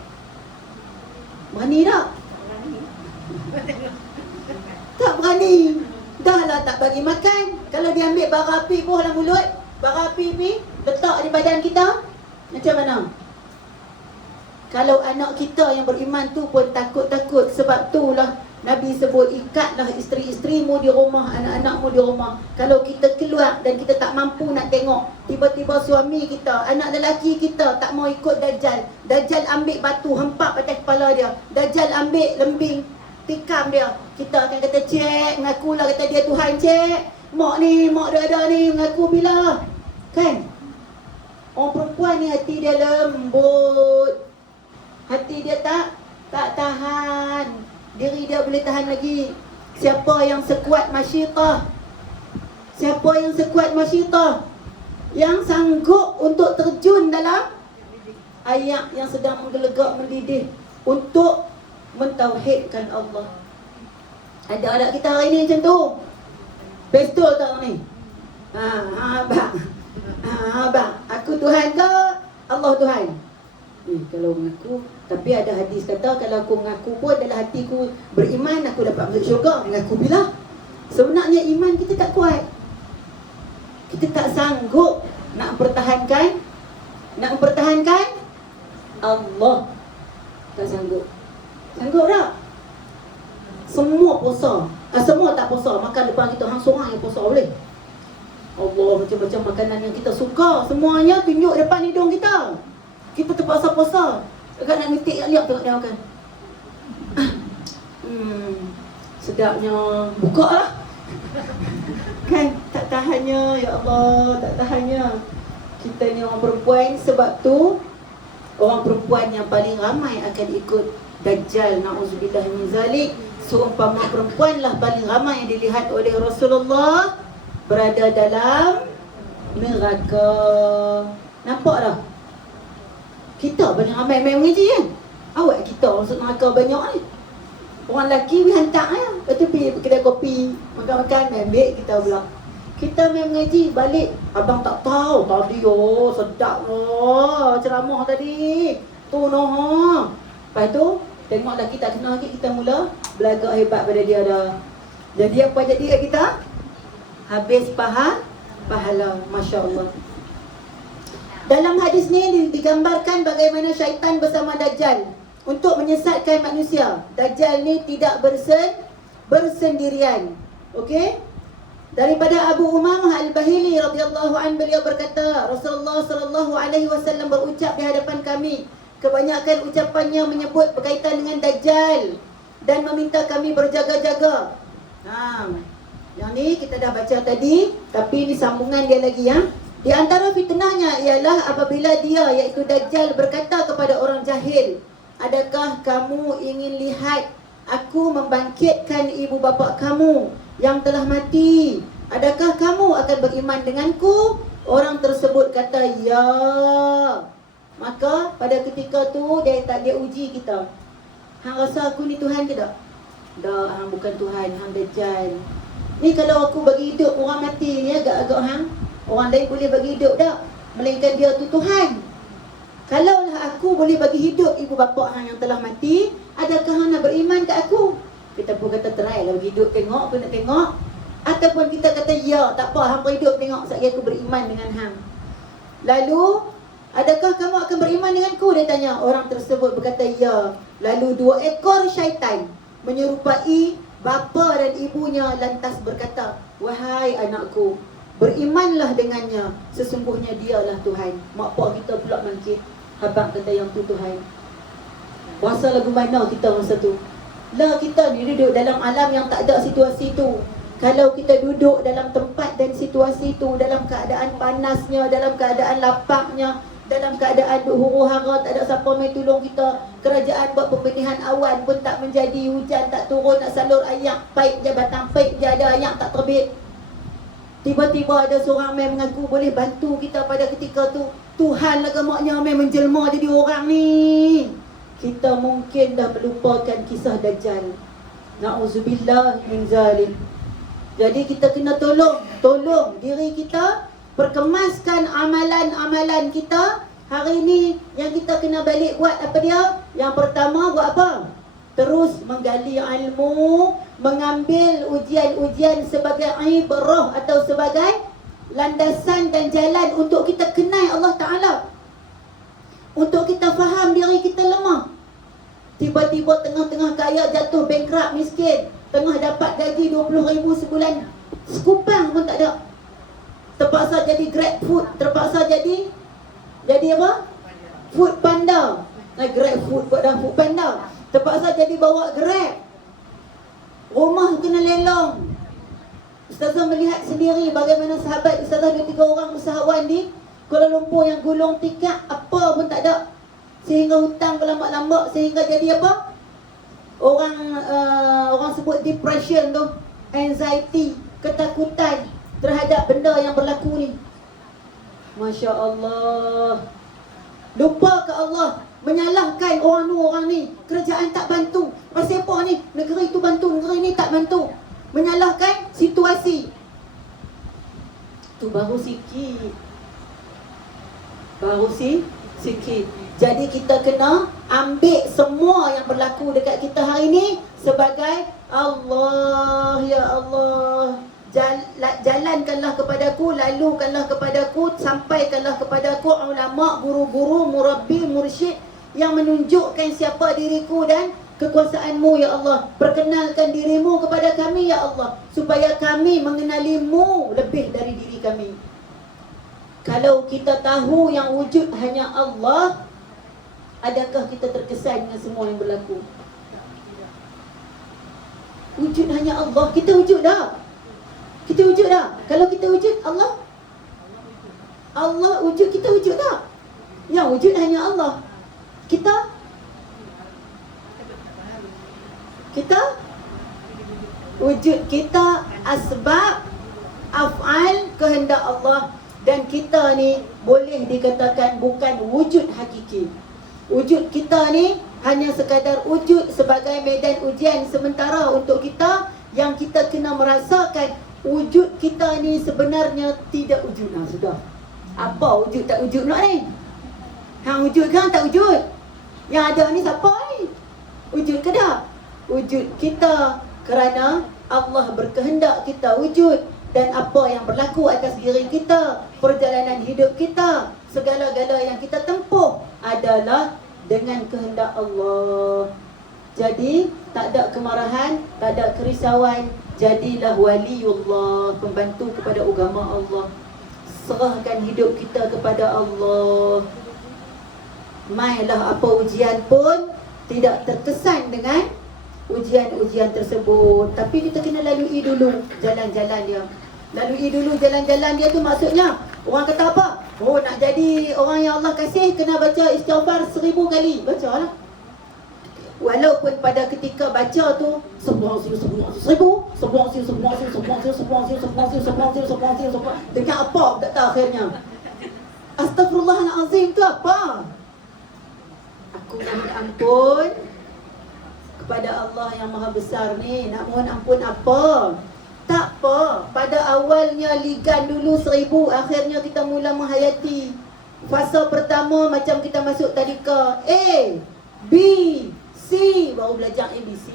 Berani tak? Tak berani. Dah lah tak bagi makan. Kalau dia ambil bara api buah dalam mulut, bara api ni letak di badan kita, macam mana? Kalau anak kita yang beriman tu pun takut-takut. Sebab tu lah Nabi sebut, ikatlah isteri-isterimu di rumah, anak-anakmu di rumah. Kalau kita keluar dan kita tak mampu nak tengok, tiba-tiba suami kita, anak lelaki kita tak mau ikut Dajjal. Dajjal ambil batu, hempak atas kepala dia. Dajjal ambil lembing, tikam dia. Kita akan kata, cik, mengakulah kata dia Tuhan, cik. Mak dia ada ni, mengaku bila. Kan? Orang perempuan ni hati dia lembut. Hati dia tak tahan. Diri dia boleh tahan lagi. Siapa yang sekuat masyitah? Siapa yang sekuat masyitah? Yang sanggup untuk terjun dalam ayat yang sedang menggelegak mendidih untuk mentauhidkan Allah. Ada anak kita hari ni macam tu. Pistol tak ni? Abang. Abang, aku Tuhan ke? Allah Tuhan. Kalau mengaku, tapi ada hadis kata kalau aku mengaku pun dalam hatiku beriman, aku dapat masuk syurga. Mengaku bila? Sebenarnya iman kita tak kuat. Kita tak sanggup nak mempertahankan Allah. Tak sanggup. Sanggup tak? Semua puasa. Semua tak puasa. Makan depan kita hang seorang yang puasa boleh. Allah, macam-macam makanan yang kita suka, semuanya tunjuk depan hidung kita. Kita terpaksa puasa. Agak nak mitik liap tengok dia makan. Sedapnya. Buka lah. Kan? Tak tahannya. Ya Allah, tak tahannya. Kita ni orang perempuan. Sebab tu orang perempuan yang paling ramai akan ikut Dajjal. Na'udzubillah min zalik. Seumpama perempuan lah paling ramai yang dilihat oleh Rasulullah berada dalam neraka. Nampak dah? Kita paling ramai main mengaji kan? Awak kita masuk neraka banyak ni. Orang lelaki hantar ya. Lepas tu pergi kedai kopi, makan-makan, ambil kita pula. Kita main mengaji, balik. Abang tak tahu tadi, sedap lah ceramah tadi. Tu noh. Lepas tu, tengok lelaki tak kenal lagi, kita mula belagak hebat pada dia dah. Jadi apa jadi kat kita? Habis pahala. Masya Allah. Dalam hadis ni digambarkan bagaimana syaitan bersama Dajjal untuk menyesatkan manusia. Dajjal ni tidak bersendirian. Okey? Daripada Abu Umamah Al-Bahili radhiyallahu an, beliau berkata, Rasulullah sallallahu alaihi wasallam berucap di hadapan kami. Kebanyakan ucapannya menyebut berkaitan dengan Dajjal dan meminta kami berjaga-jaga. Yang ni kita dah baca tadi, tapi ni sambungan dia lagi ya. Di antara fitnahnya ialah apabila dia, iaitu Dajjal, berkata kepada orang jahil, adakah kamu ingin lihat aku membangkitkan ibu bapa kamu yang telah mati? Adakah kamu akan beriman denganku? Orang tersebut kata, ya. Maka pada ketika tu dia uji kita. Hang rasa aku ni Tuhan ke tak? Tak, hang bukan Tuhan, hang Dajjal. Ni kalau aku bagi hidup orang mati ni agak-agak hang, orang lain boleh bagi hidup tak? Melainkan dia tu Tuhan. Kalaulah aku boleh bagi hidup ibu bapa hang yang telah mati, adakah hang nak beriman kat aku? Kita pun kata try lah bagi hidup, tengok aku nak tengok. Ataupun kita kata ya, tak apa, hang hidup tengok sekali aku beriman dengan hang. Lalu, adakah kamu akan beriman denganku? Dia tanya. Orang tersebut berkata ya. Lalu 2 ekor syaitan menyerupai bapa dan ibunya lantas berkata, wahai anakku, berimanlah dengannya, sesungguhnya dialah Tuhan. Mak pak kita pula bangkit, habaq kata yang tu Tuhan. Rasa lagu mana kita masa tu? Lah kita ni duduk dalam alam yang tak ada situasi tu. Kalau kita duduk dalam tempat dan situasi tu, dalam keadaan panasnya, dalam keadaan lapaknya, dalam keadaan huru-hara, tak ada siapa mai tolong kita. Kerajaan buat pembenihan awan pun tak menjadi, hujan tak turun, nak salur air, paip je, batang paip je ada, air tak terbit. Tiba-tiba ada seorang mai mengaku boleh bantu kita pada ketika tu. Tuhan lah gemaknya mai menjelma jadi orang ni. Kita mungkin dah melupakan kisah Dajjal. Na'udzubillah min zalik. Jadi kita kena tolong diri kita, perkemaskan amalan-amalan kita. Hari ni yang kita kena balik buat apa dia? Yang pertama buat apa? Terus menggali ilmu, mengambil ujian-ujian sebagai ibrah atau sebagai landasan dan jalan untuk kita kenal Allah Ta'ala, untuk kita faham diri kita lemah. Tiba-tiba tengah-tengah kaya jatuh bankrupt, miskin, tengah dapat gaji 20,000 sebulan, sekupang pun tak ada. Terpaksa jadi grab food, terpaksa jadi apa? Food panda. Grab food buat dah food panda. Terpaksa jadi bawa grab. Rumah kena lelong. Ustazah melihat sendiri bagaimana sahabat Ustazah 2-3 orang usahawan di Kuala Lumpur yang gulung tikar, apa pun tak ada. Sehingga hutang berlambak-lambak, sehingga jadi apa? Orang sebut depression tu, anxiety, ketakutan terhadap benda yang berlaku ni. Masya Allah. Lupa ke Allah, menyalahkan orang ni. Kerajaan tak bantu. Pasal apa ni? Negeri tu bantu, negeri ni tak bantu. Menyalahkan situasi. Tu baru sikit. Sikit. Jadi kita kena ambil semua yang berlaku dekat kita hari ni sebagai Allah, ya Allah, jalankanlah kepadaku, lalukanlah kepadaku, sampaikanlah kepadaku ulama, guru-guru, murabbi, mursyid yang menunjukkan siapa diriku dan kekuasaanmu, ya Allah. Perkenalkan dirimu kepada kami, ya Allah, supaya kami mengenalimu lebih dari diri kami. Kalau kita tahu yang wujud hanya Allah, adakah kita terkesan dengan semua yang berlaku? Wujud hanya Allah. Kita wujud dah. Kalau kita wujud, Allah wujud, kita wujud dah. Yang wujud hanya Allah. Kita wujud kita asbab, af'al, kehendak Allah. Dan kita ni boleh dikatakan bukan wujud hakiki. Wujud kita ni hanya sekadar wujud sebagai medan ujian sementara untuk kita, yang kita kena merasakan wujud kita ni sebenarnya tidak wujud. Sudah. Apa wujud tak wujud nak ni? Hang wujud kan tak wujud? Yang ada ni siapa ni? Wujud ke tak? Wujud kita kerana Allah berkehendak kita wujud. Dan apa yang berlaku atas diri kita, perjalanan hidup kita, segala-gala yang kita tempuh adalah dengan kehendak Allah. Jadi tak ada kemarahan, tak ada kerisauan. Jadilah waliullah, pembantu kepada agama Allah. Serahkan hidup kita kepada Allah. Mailah apa ujian pun tidak terkesan dengan ujian-ujian tersebut. Tapi kita kena lalui dulu jalan-jalan dia. Tu maksudnya orang kata apa? Oh, nak jadi orang yang Allah kasih kena baca istighfar 1000 kali. Bacalah. Walaupun pada ketika baca tu dengan apa tak tahu akhirnya. Astaghfirullahalazim tu apa? Aku mohon ampun kepada Allah yang Maha Besar ni. Nak mohon ampun apa? Tak apa. Pada awalnya ligan dulu 1000, akhirnya kita mula menghayati. Fasa pertama macam kita masuk tadika A, B, C, baru belajar ABC.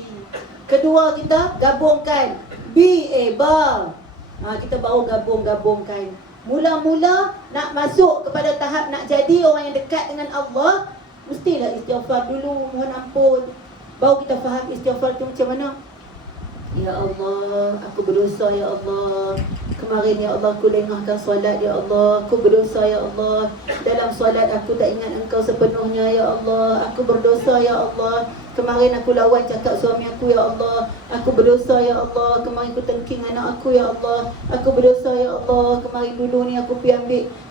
Kedua kita gabungkan B, A, bar. Kita baru gabungkan. Mula-mula nak masuk kepada tahap nak jadi orang yang dekat dengan Allah, mestilah istighfar dulu, mohon ampun. Baru kita faham istighfar tu macam mana. Ya Allah, aku berdosa ya Allah. Kemarin ya Allah aku lengahkan solat ya Allah. Aku berdosa ya Allah. Dalam solat aku tak ingat Engkau sepenuhnya ya Allah. Aku berdosa ya Allah. Kemarin aku lawan cakap suami aku, ya Allah. Aku berdosa, ya Allah. Kemarin aku tengking anak aku, ya Allah. Aku berdosa, ya Allah. Kemarin dulu ni aku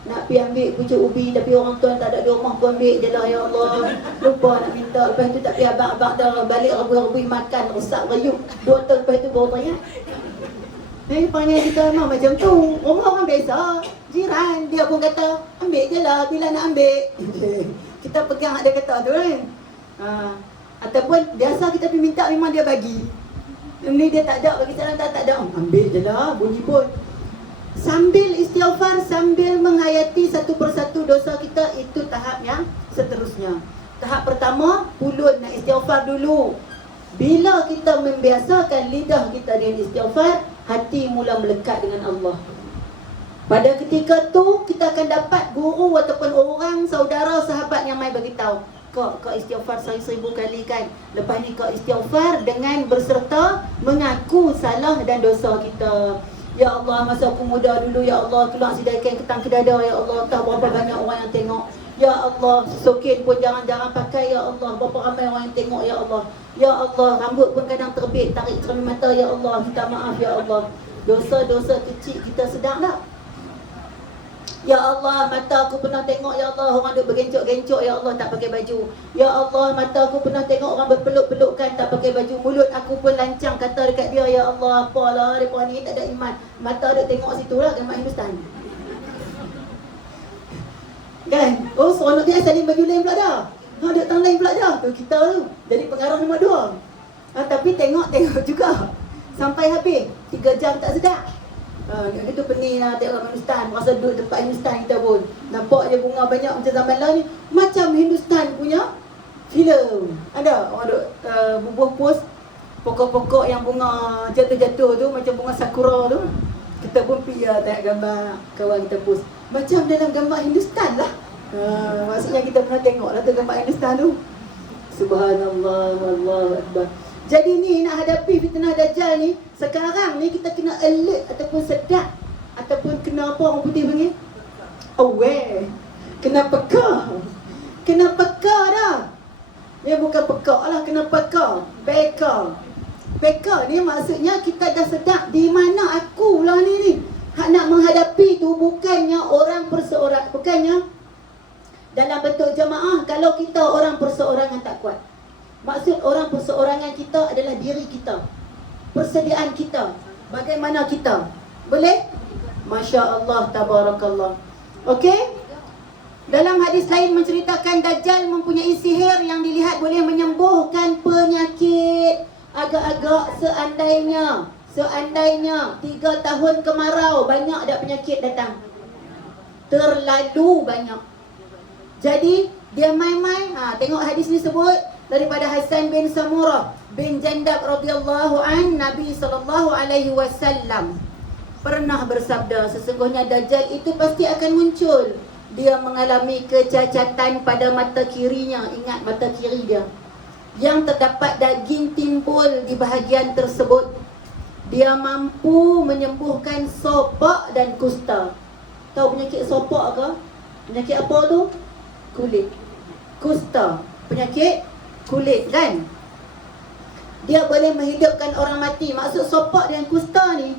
nak pergi ambil pucuk ubi, tapi orang tuan tak ada di rumah, aku ambil je lah, ya Allah. Lupa nak minta. Lepas tu tak pergi abang-abang dah. Balik rebui-rebui makan, rosak rayuk. 2 tahun lepas tu baru tanya. Panggil kita memang macam tu. Rumah orang biasa, jiran. Dia pun kata, ambil je lah bila nak ambil. Kita pegang dia kata tu kan. Ataupun biasa kita pergi minta, memang dia bagi. Ini dia tak ada, bagi salam tak ada. Ambil je lah, bunyi pun. Sambil istighfar, sambil menghayati satu persatu dosa kita, itu tahap yang seterusnya. Tahap pertama, mulut nak istighfar dulu. Bila kita membiasakan lidah kita dengan istighfar, hati mula melekat dengan Allah. Pada ketika tu, kita akan dapat guru ataupun orang, saudara, sahabat yang mai beritahu, kau istighfar 1000 kali kan. Lepas ni kau istighfar dengan berserta mengaku salah dan dosa kita. Ya Allah, masa aku muda dulu, ya Allah, keluar sidai kain ketang ke dada, ya Allah, tak berapa banyak orang yang tengok. Ya Allah, sokin pun jarang-jarang pakai, ya Allah, berapa ramai orang yang tengok, ya Allah. Ya Allah, rambut pun kadang terbit, tarik cermin mata, ya Allah, minta maaf, ya Allah. Dosa-dosa kecil kita sedar tak? Ya Allah, mata aku pernah tengok, ya Allah, orang duk bergencok-gencok, ya Allah, tak pakai baju. Ya Allah, mata aku pernah tengok orang berpeluk-pelukkan, tak pakai baju. Mulut aku pun lancang kata dekat dia, ya Allah, apalah, mereka ni tak ada iman. Mata duk tengok situ lah, gambar Hindustan. Kan? Oh, seronok dia saling baju lain pula dah. Duk tang lain pula dah. Tu kita tu. Jadi pengarah nombor 2. Tapi tengok juga. Sampai habis. 3 jam tak sedap. Dia tu pening lah tengok Hindustan. Rasa duduk tempat Hindustan kita pun. Nampak je bunga banyak macam zaman lah ni. Macam Hindustan punya filem. Ada orang duk bubuh post pokok-pokok yang bunga jatuh-jatuh tu, macam bunga sakura tu. Kita pun pergi lah tengok gambar kawan kita post. Macam dalam gambar Hindustan lah. Maksudnya kita pernah tengok lah tu gambar Hindustan tu. Subhanallah, Wallahu Akbar. Jadi ni nak hadapi fitnah Dajjal ni, sekarang ni kita kena alert ataupun sedap, ataupun kena apa orang putih panggil? Aware. Kena peka. Kena peka dah. Dia bukan peka lah, kena peka. Peka ni maksudnya kita dah sedap di mana aku lah ni. Hak nak menghadapi tu bukannya orang perseorang, bukannya dalam bentuk jemaah. Kalau kita orang perseorangan tak kuat. Maksud orang perseorangan kita adalah diri kita, persediaan kita, bagaimana kita. Boleh? Masya Allah, tabarakallah. Okey? Dalam hadis lain menceritakan Dajjal mempunyai sihir yang dilihat boleh menyembuhkan penyakit. Agak-agak seandainya 3 tahun kemarau, banyak ada penyakit datang. Terlalu banyak. Jadi dia main-main. Tengok hadis ni sebut daripada Hasan bin Samurah bin Jandab radhiyallahu an, Nabi SAW pernah bersabda, sesungguhnya Dajjal itu pasti akan muncul. Dia mengalami kecacatan pada mata kirinya. Ingat, mata kiri dia, yang terdapat daging timbul di bahagian tersebut. Dia mampu menyembuhkan sopak dan kusta. Tahu penyakit sopak ke? Penyakit apa tu? Kulit. Kusta, penyakit kulit kan. Dia boleh menghidupkan orang mati. Maksud sopak dengan kusta ni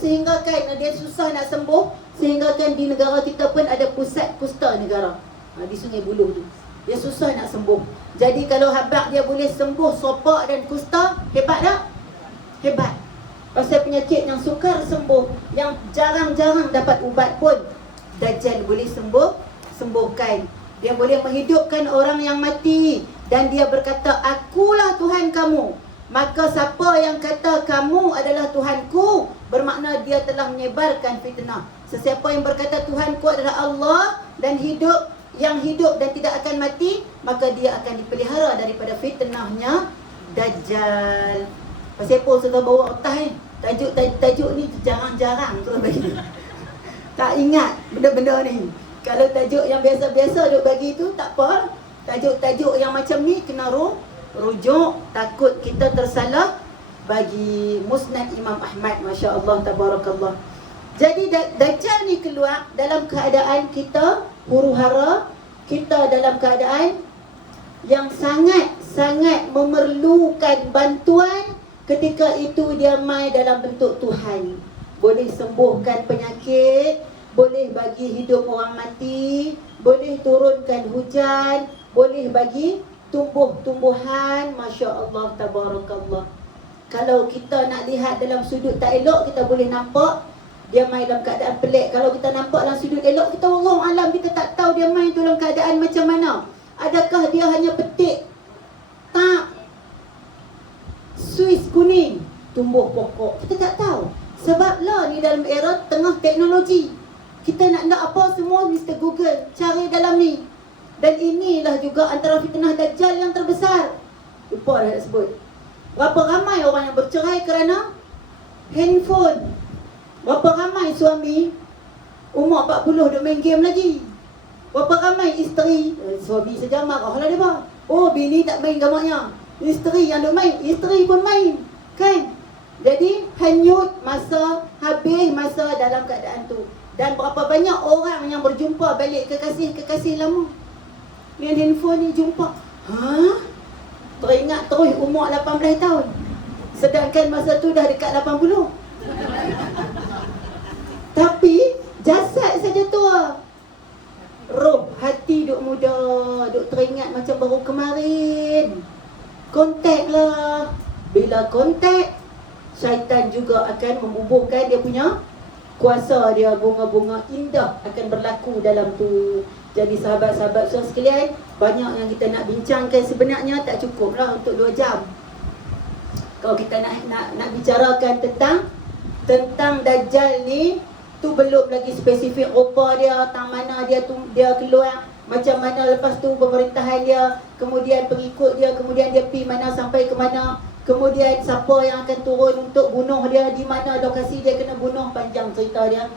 sehingga kan dia susah nak sembuh, sehingga kan di negara kita pun ada pusat kusta negara, di Sungai Buloh tu. Dia susah nak sembuh. Jadi kalau habaq dia boleh sembuh sopak dan kusta, hebat tak? Hebat. Pasal penyakit yang sukar sembuh, yang jarang-jarang dapat ubat pun, Dajjal boleh sembuhkan. Dia boleh menghidupkan orang yang mati. Dan dia berkata, akulah Tuhan kamu. Maka siapa yang kata kamu adalah Tuhanku, bermakna dia telah menyebarkan fitnah. Sesiapa yang berkata Tuhanku adalah Allah dan yang hidup dan tidak akan mati, maka dia akan dipelihara daripada fitnahnya Dajjal. Pasal apa sudah bawa otak ni? Tajuk ni jarang-jarang tu bagi. Tak ingat benda-benda ni. Kalau tajuk yang biasa-biasa duk bagi tu tak apa. Tajuk-tajuk yang macam ni kena rujuk, takut kita tersalah. Bagi Musnad Imam Ahmad, Masya Allah, tabarakallah. Jadi Dajjal ni keluar dalam keadaan kita huru-hara, kita dalam keadaan yang sangat-sangat memerlukan bantuan. Ketika itu dia mai dalam bentuk Tuhan. Boleh sembuhkan penyakit, boleh bagi hidup orang mati, boleh turunkan hujan, boleh bagi tumbuh-tumbuhan. Masya Allah, tabarakallah. Kalau kita nak lihat dalam sudut tak elok, kita boleh nampak dia main dalam keadaan pelik. Kalau kita nampak dalam sudut elok, kita wallahu alam, kita tak tahu dia main dalam keadaan macam mana. Adakah dia hanya petik tak Suis kuning tumbuh pokok? Kita tak tahu. Sebablah ni dalam era tengah teknologi, kita nak apa semua Mr. Google, cari dalam ni. Dan inilah juga antara fitnah Dajjal yang terbesar. Lupa dah nak sebut. Berapa ramai orang yang bercerai kerana handphone. Berapa ramai suami umur 40 duk main game lagi. Berapa ramai isteri, suami saja marahlah dia bah. Oh, bini tak main gambarnya. Isteri yang duk main, isteri pun main. Kan? Jadi hanyut masa, habis masa dalam keadaan tu. Dan berapa banyak orang yang berjumpa balik kekasih lama. Dengan handphone ni jumpa. Teringat terus umur 18 tahun. Sedangkan masa tu dah dekat 80. Tapi jasad saja tua. Roh hati duk muda, duk teringat macam baru kemarin. Kontak lah. Bila kontak, syaitan juga akan membubuhkan dia punya kuasa dia. Bunga-bunga indah akan berlaku dalam tu. Jadi sahabat-sahabat sekalian, banyak yang kita nak bincangkan, sebenarnya tak cukup lah untuk 2 jam. Kalau kita nak bicarakan tentang Dajjal ni, tu belum lagi spesifik rupa dia, tang mana dia keluar, macam mana lepas tu pemerintahan dia, kemudian pengikut dia, kemudian dia pergi mana sampai ke mana, kemudian siapa yang akan turun untuk bunuh dia, di mana lokasi dia kena bunuh, panjang cerita dia.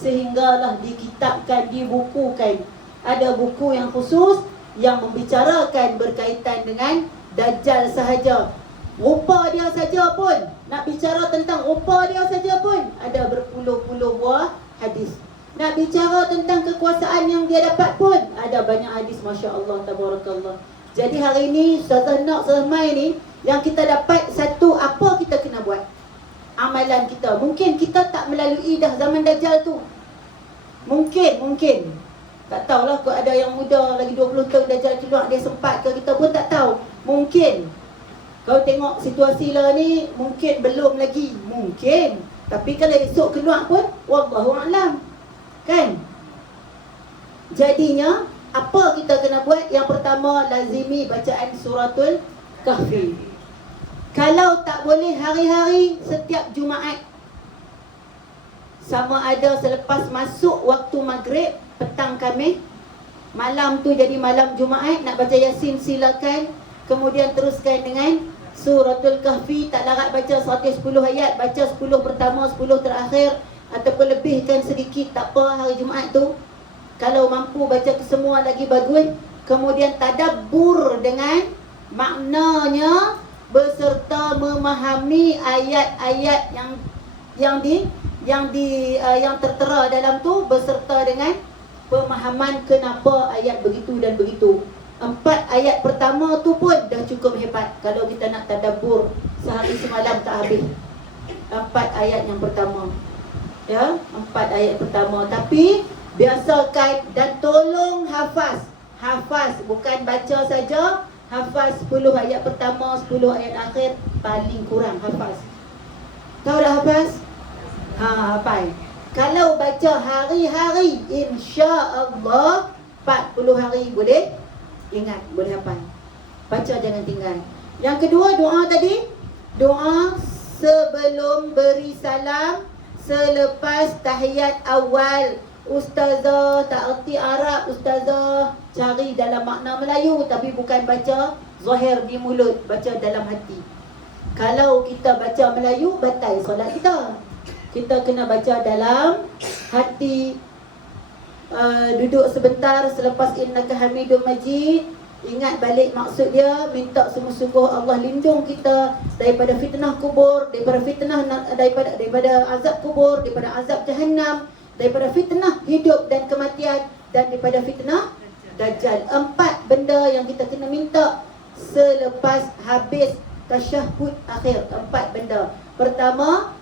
Sehinggalah dikitabkan, dibukukan. Ada buku yang khusus yang membicarakan berkaitan dengan Dajjal sahaja. Rupa dia saja pun, nak bicara tentang rupa dia saja pun ada berpuluh-puluh buah hadis. Nak bicara tentang kekuasaan yang dia dapat pun ada banyak hadis. Masya Allah, tabarakallah. Jadi hari ini Ustazah nak semai ni, yang kita dapat satu, apa kita kena buat? Amalan kita. Mungkin kita tak melalui dah zaman Dajjal tu. Mungkin tak tahulah, kalau ada yang muda lagi 20 tahun Dajjal keluar, dia sempat ke, kita pun tak tahu. Mungkin kalau tengok situasi lah ni, mungkin belum lagi. Mungkin. Tapi kalau esok keluar pun, wallahu a'lam. Kan? Jadinya, apa kita kena buat? Yang pertama, lazimi bacaan suratul Kahfi. Kalau tak boleh hari-hari, setiap Jumaat. Sama ada selepas masuk waktu maghrib, petang Khamis, malam tu jadi malam Jumaat, nak baca Yasin silakan. Kemudian teruskan dengan suratul Kahfi. Tak larat baca 110 ayat, baca 10 pertama, 10 terakhir, ataupun lebihkan sedikit, tak apa hari Jumaat tu. Kalau mampu baca ke semua lagi bagus. Kemudian tadabbur dengan maknanya beserta memahami ayat-ayat yang tertera dalam tu, beserta dengan pemahaman kenapa ayat begitu dan begitu. 4 ayat pertama tu pun dah cukup hebat. Kalau kita nak tadabbur sehari semalam tak habis. 4 ayat yang pertama. Ya, 4 ayat pertama. Tapi biasakan dan tolong hafaz. Hafaz, bukan baca saja. Hafaz 10 ayat pertama, 10 ayat akhir, paling kurang hafaz. Tahu dah hafaz? Hafal. Kalau baca hari-hari, insya-Allah 40 hari boleh ingat, boleh hafal. Baca jangan tinggal. Yang kedua, doa tadi. Doa sebelum beri salam, selepas tahiyat awal. Ustazah tak erti Arab, ustazah cari dalam makna Melayu, tapi bukan baca zahir di mulut, baca dalam hati. Kalau kita baca Melayu, batal solat kita. Kita kena baca dalam hati. Duduk sebentar selepas innaka Hamidum Majid, ingat balik maksud dia, minta sungguh-sungguh Allah lindung kita daripada fitnah kubur, daripada azab kubur, daripada azab Jahannam, daripada fitnah hidup dan kematian, dan daripada fitnah Dajjal. 4 benda yang kita kena minta selepas habis tasyahud akhir. 4 benda. Pertama,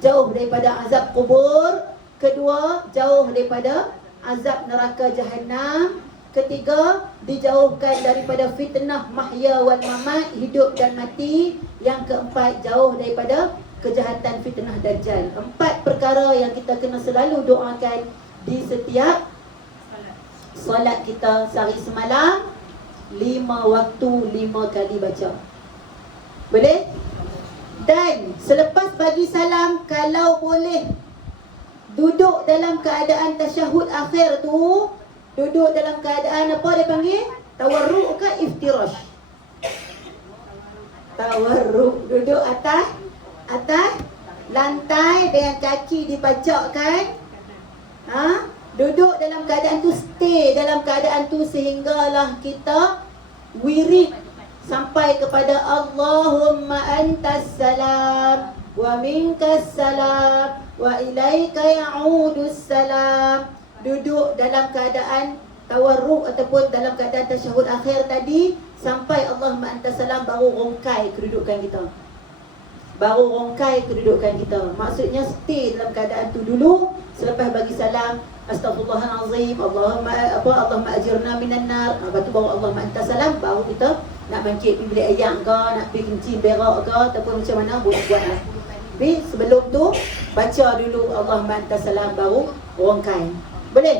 jauh daripada azab kubur. Kedua, jauh daripada azab neraka jahanam. Ketiga, dijauhkan daripada fitnah mahya wal mamat, hidup dan mati. Yang keempat, jauh daripada kejahatan fitnah dajjal. 4 perkara yang kita kena selalu doakan di setiap solat kita sehari semalam. 5 waktu, 5 kali baca. Boleh? Dan selepas bagi salam, kalau boleh duduk dalam keadaan tasyahud akhir tu, duduk dalam keadaan apa dia panggil? Tawarruk ke iftirash? Tawarruk, duduk atas lantai dengan kaki dipacakkan. Duduk dalam keadaan tu, stay dalam keadaan tu sehinggalah kita wirid sampai kepada Allahumma antas salam wa minkas salam wa ilaika ya'udus salam. Duduk dalam keadaan tawarruk ataupun dalam keadaan tasyahud akhir tadi sampai Allahumma antas salam, baru rongkai kedudukan kita. Baru rongkai kedudukan kita. Maksudnya stay dalam keadaan tu dulu. Selepas bagi salam, astaghfirullahalazim, Allahumma ajirna minan nar. Lepas tu baru Allahumma antas salam, baru kita nak bangkit pergi bilik ayak ke, nak pergi kencing berak ke, ataupun macam mana boleh buat lah. Tapi sebelum tu baca dulu Allahumma antas salam, baru rongkai. Boleh?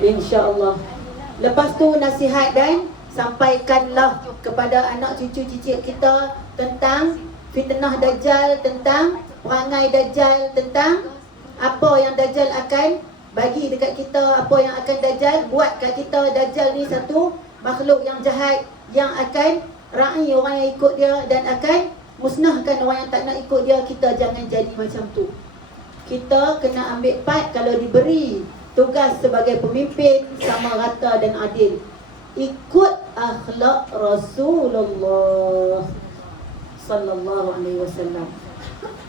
InsyaAllah. Lepas tu nasihat dan sampaikanlah kepada anak cucu cicit kita tentang fitnah dajjal, tentang perangai dajjal, tentang apa yang dajjal akan bagi dekat kita, apa yang akan dajjal buat kat kita. Dajjal ni satu makhluk yang jahat, yang akan ra'i orang yang ikut dia dan akan musnahkan orang yang tak nak ikut dia. Kita jangan jadi macam tu. Kita kena ambil part. Kalau diberi tugas sebagai pemimpin, sama rata dan adil. Ikut akhlak Rasulullah sallallahu alaihi wasallam.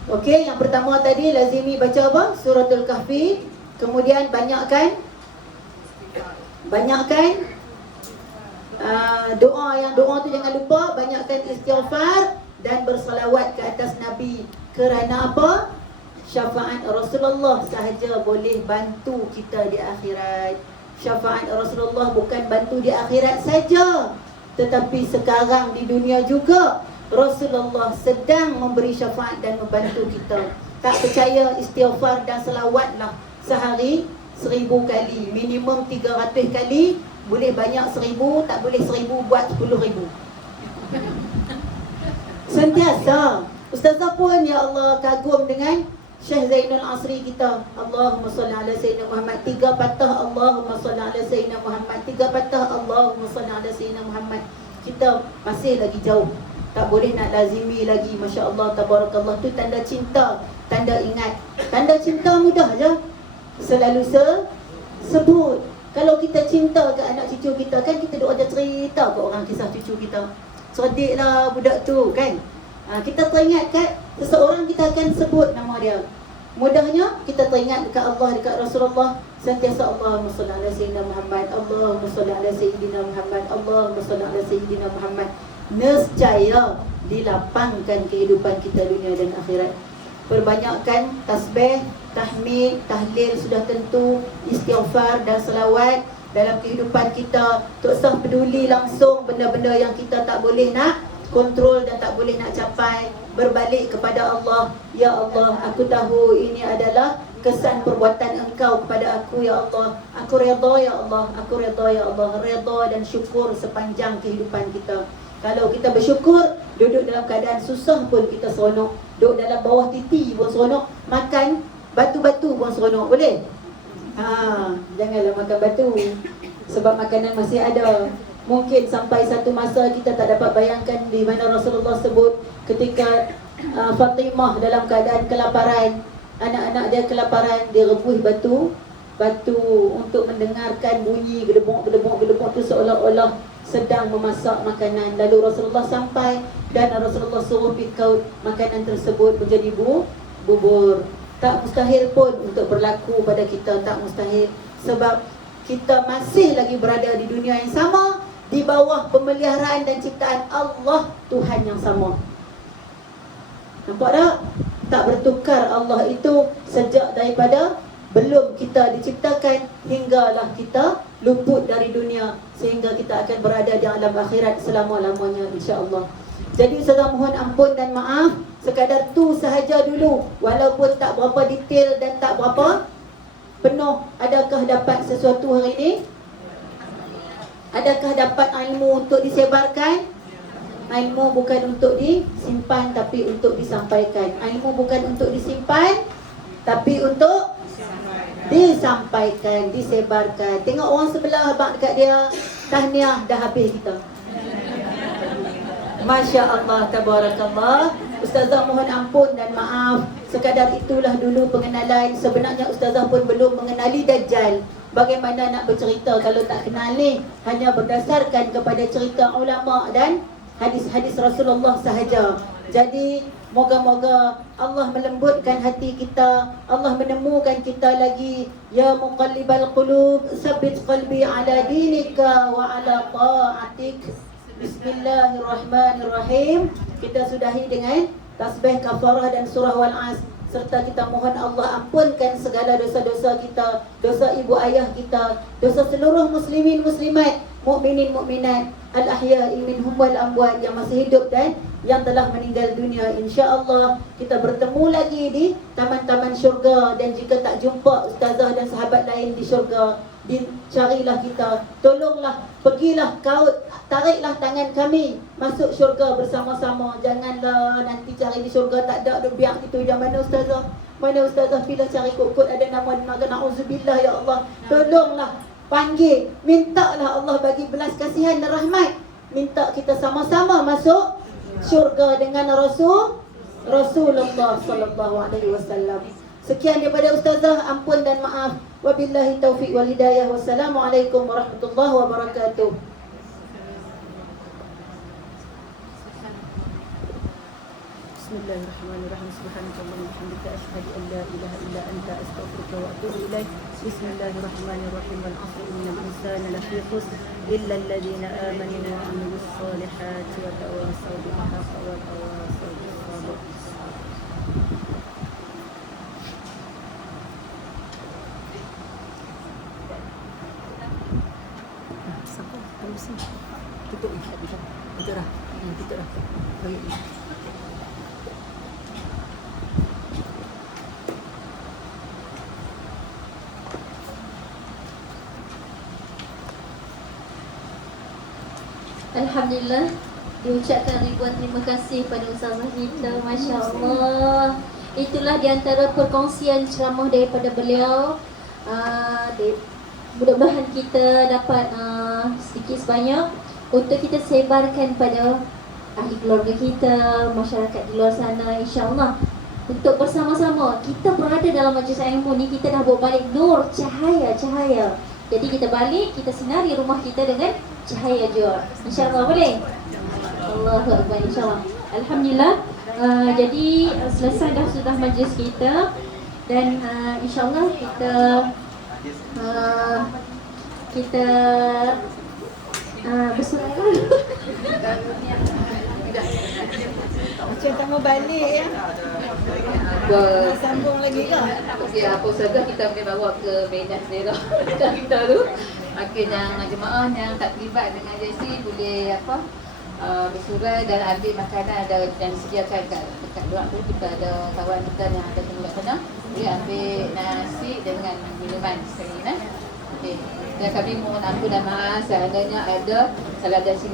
Okey, yang pertama tadi lazimi baca apa? Suratul Kahfi. Kemudian banyakkan doa. Yang doa tu jangan lupa banyakkan istighfar dan bersalawat ke atas Nabi. Kerana apa? Syafaat Rasulullah sahaja boleh bantu kita di akhirat. Syafaat Rasulullah bukan bantu di akhirat saja, tetapi sekarang di dunia juga Rasulullah sedang memberi syafaat dan membantu kita. Tak percaya, istighfar dan selawatlah sehari 1000 kali. Minimum 300 kali. Boleh banyak 1000, tak boleh 1000 buat 10,000. Sentiasa. Ustazah pun ya Allah kagum dengan Syekh Zainul Asri kita. Allahumma salli ala Sayyidina Muhammad. 3 patah Allahumma salli ala Sayyidina Muhammad. 3 patah Allahumma salli ala Sayyidina Muhammad. Kita masih lagi jauh. Tak boleh nak lazimi lagi. Masya Allah, tabarakallah. Tu tanda cinta, tanda ingat. Tanda cinta mudah je. Selalu sebut. Kalau kita cinta ke anak cucu kita, kan kita duk ada cerita ke orang kisah cucu kita. Cerdik lah budak tu kan. Kita teringat kat seseorang, kita akan sebut nama dia. Mudahnya kita teringat dekat Allah, dekat Rasulullah. Sentiasa Allahumma salli ala Sayyidina Muhammad, Allahumma salli ala Sayyidina Muhammad, Allahumma salli ala Sayyidina Muhammad. Nescaya dilapangkan kehidupan kita dunia dan akhirat. Perbanyakkan tasbih, tahmid, tahlil sudah tentu, istighfar dan selawat dalam kehidupan kita. Tak usah peduli langsung benda-benda yang kita tak boleh nak kontrol dan tak boleh nak capai. Berbalik kepada Allah. Ya Allah, aku tahu ini adalah kesan perbuatan Engkau kepada aku ya Allah. Aku redha ya Allah, aku redha ya Allah. Redha dan syukur sepanjang kehidupan kita. Kalau kita bersyukur, duduk dalam keadaan susah pun kita seronok. Duduk dalam bawah titi pun seronok. Makan batu-batu pun seronok. Boleh? Janganlah makan batu, sebab makanan masih ada. Mungkin sampai satu masa kita tak dapat bayangkan di mana Rasulullah sebut ketika Fatimah dalam keadaan kelaparan. Anak-anak dia kelaparan, dia rebus batu untuk mendengarkan bunyi gedebuk tu seolah-olah sedang memasak makanan. Lalu Rasulullah sampai dan Rasulullah suruh pikau makanan tersebut menjadi bubur. Tak mustahil pun untuk berlaku pada kita, tak mustahil. Sebab kita masih lagi berada di dunia yang sama, di di bawah pemeliharaan dan ciptaan Allah, Tuhan yang sama. Nampak tak? Tak bertukar Allah itu sejak daripada belum kita diciptakan hinggalah kita luput dari dunia, sehingga kita akan berada di alam akhirat selama-lamanya, insya-Allah. Jadi Ustazah mohon ampun dan maaf, sekadar tu sahaja dulu, walaupun tak berapa detail dan tak berapa penuh. Adakah dapat sesuatu hari ini? Adakah dapat ilmu untuk disebarkan? Ilmu bukan untuk disimpan tapi untuk disampaikan. Ilmu bukan untuk disimpan tapi untuk disampaikan, disebarkan. Tengok orang sebelah abang dekat dia, tahniah dah habis kita. Masya Allah, tabarakallah. Ustazah mohon ampun dan maaf. Sekadar itulah dulu pengenalan. Sebenarnya Ustazah pun belum mengenali Dajjal. Bagaimana nak bercerita kalau tak kenal ni? Hanya berdasarkan kepada cerita ulama dan hadis-hadis Rasulullah sahaja. Jadi moga-moga Allah melembutkan hati kita, Allah menemukan kita lagi. Ya muqallibal qulub, sabbit qalbi ala dinika wa ala ta'atik. Bismillahirrahmanirrahim. Kita sudahi dengan tasbih kafarah dan surah Wal-As, serta kita mohon Allah ampunkan segala dosa-dosa kita, dosa ibu ayah kita, dosa seluruh muslimin muslimat, mukminin mukminat, al-ahya'i minhum wal amwat, yang masih hidup dan yang telah meninggal dunia. Insya-Allah kita bertemu lagi di taman-taman syurga, dan jika tak jumpa ustazah dan sahabat lain di syurga, dicarilah kita, tolonglah, pergilah kau, tariklah tangan kami masuk syurga bersama-sama. Janganlah nanti cari di syurga tak ada biak itu. Yang mana ustazah? Mana ustazah bila cari kod-kod ada nama maka na'udzubillah. Ya Allah, tolonglah, panggil, mintalah Allah bagi belas kasihan dan rahmat. Minta kita sama-sama masuk syurga dengan Rasulullah sallallahu alaihi wasallam. Sekian daripada ustazah, ampun dan maaf. Wabillahi taufiq wal hidayah. Wassalamualaikum warahmatullahi wabarakatuh. Bismillahirrahmanirrahim. Subhanakallahumma wa bihamdika asyhadu an la ilaha illa anta astaghfiruka wa atubu ilaik. Bismillahirrahmanirrahim. Wal 'asri innal insana lafi khusr illa alladhina amanu wa 'amilus solihati wa tawassaw bil haqqi wa tawassaw bis sabr. Tutup ni, tak bisa. Tutup dah. Tutup dah. Baik. Alhamdulillah, diucapkan ribuan terima kasih pada ustazah kita. Masya Allah. Itulah di antara perkongsian ceramah daripada beliau. Mudah-mudahan kita dapat sedikit sebanyak untuk kita sebarkan pada ahli keluarga kita, masyarakat di luar sana, insya-Allah. Untuk bersama-sama kita berada dalam majlis ilmu ni, kita dah bawa balik nur, cahaya. Jadi kita balik, kita sinari rumah kita dengan cahaya juga. Insya-Allah boleh? Allahu akbar, insya-Allah. Alhamdulillah. Jadi selesai dah sudah majlis kita, dan insya-Allah kita bersolat. Macam tak mau balik ya. Sambung lagi ke? Okey, apa saja kita boleh bawa ke Medan dia dah. Kita tu. Okey, yang jemaah yang tak terlibat dengan JC boleh bersurai dan ambil makanan ada yang disediakan dekat luar tu. Kita ada kawan kita yang ada kat sana. Boleh ambil nasi dengan minuman sekali. Okey. Dan kami mohon ampun dan maaf seandainya ada salah dari sini.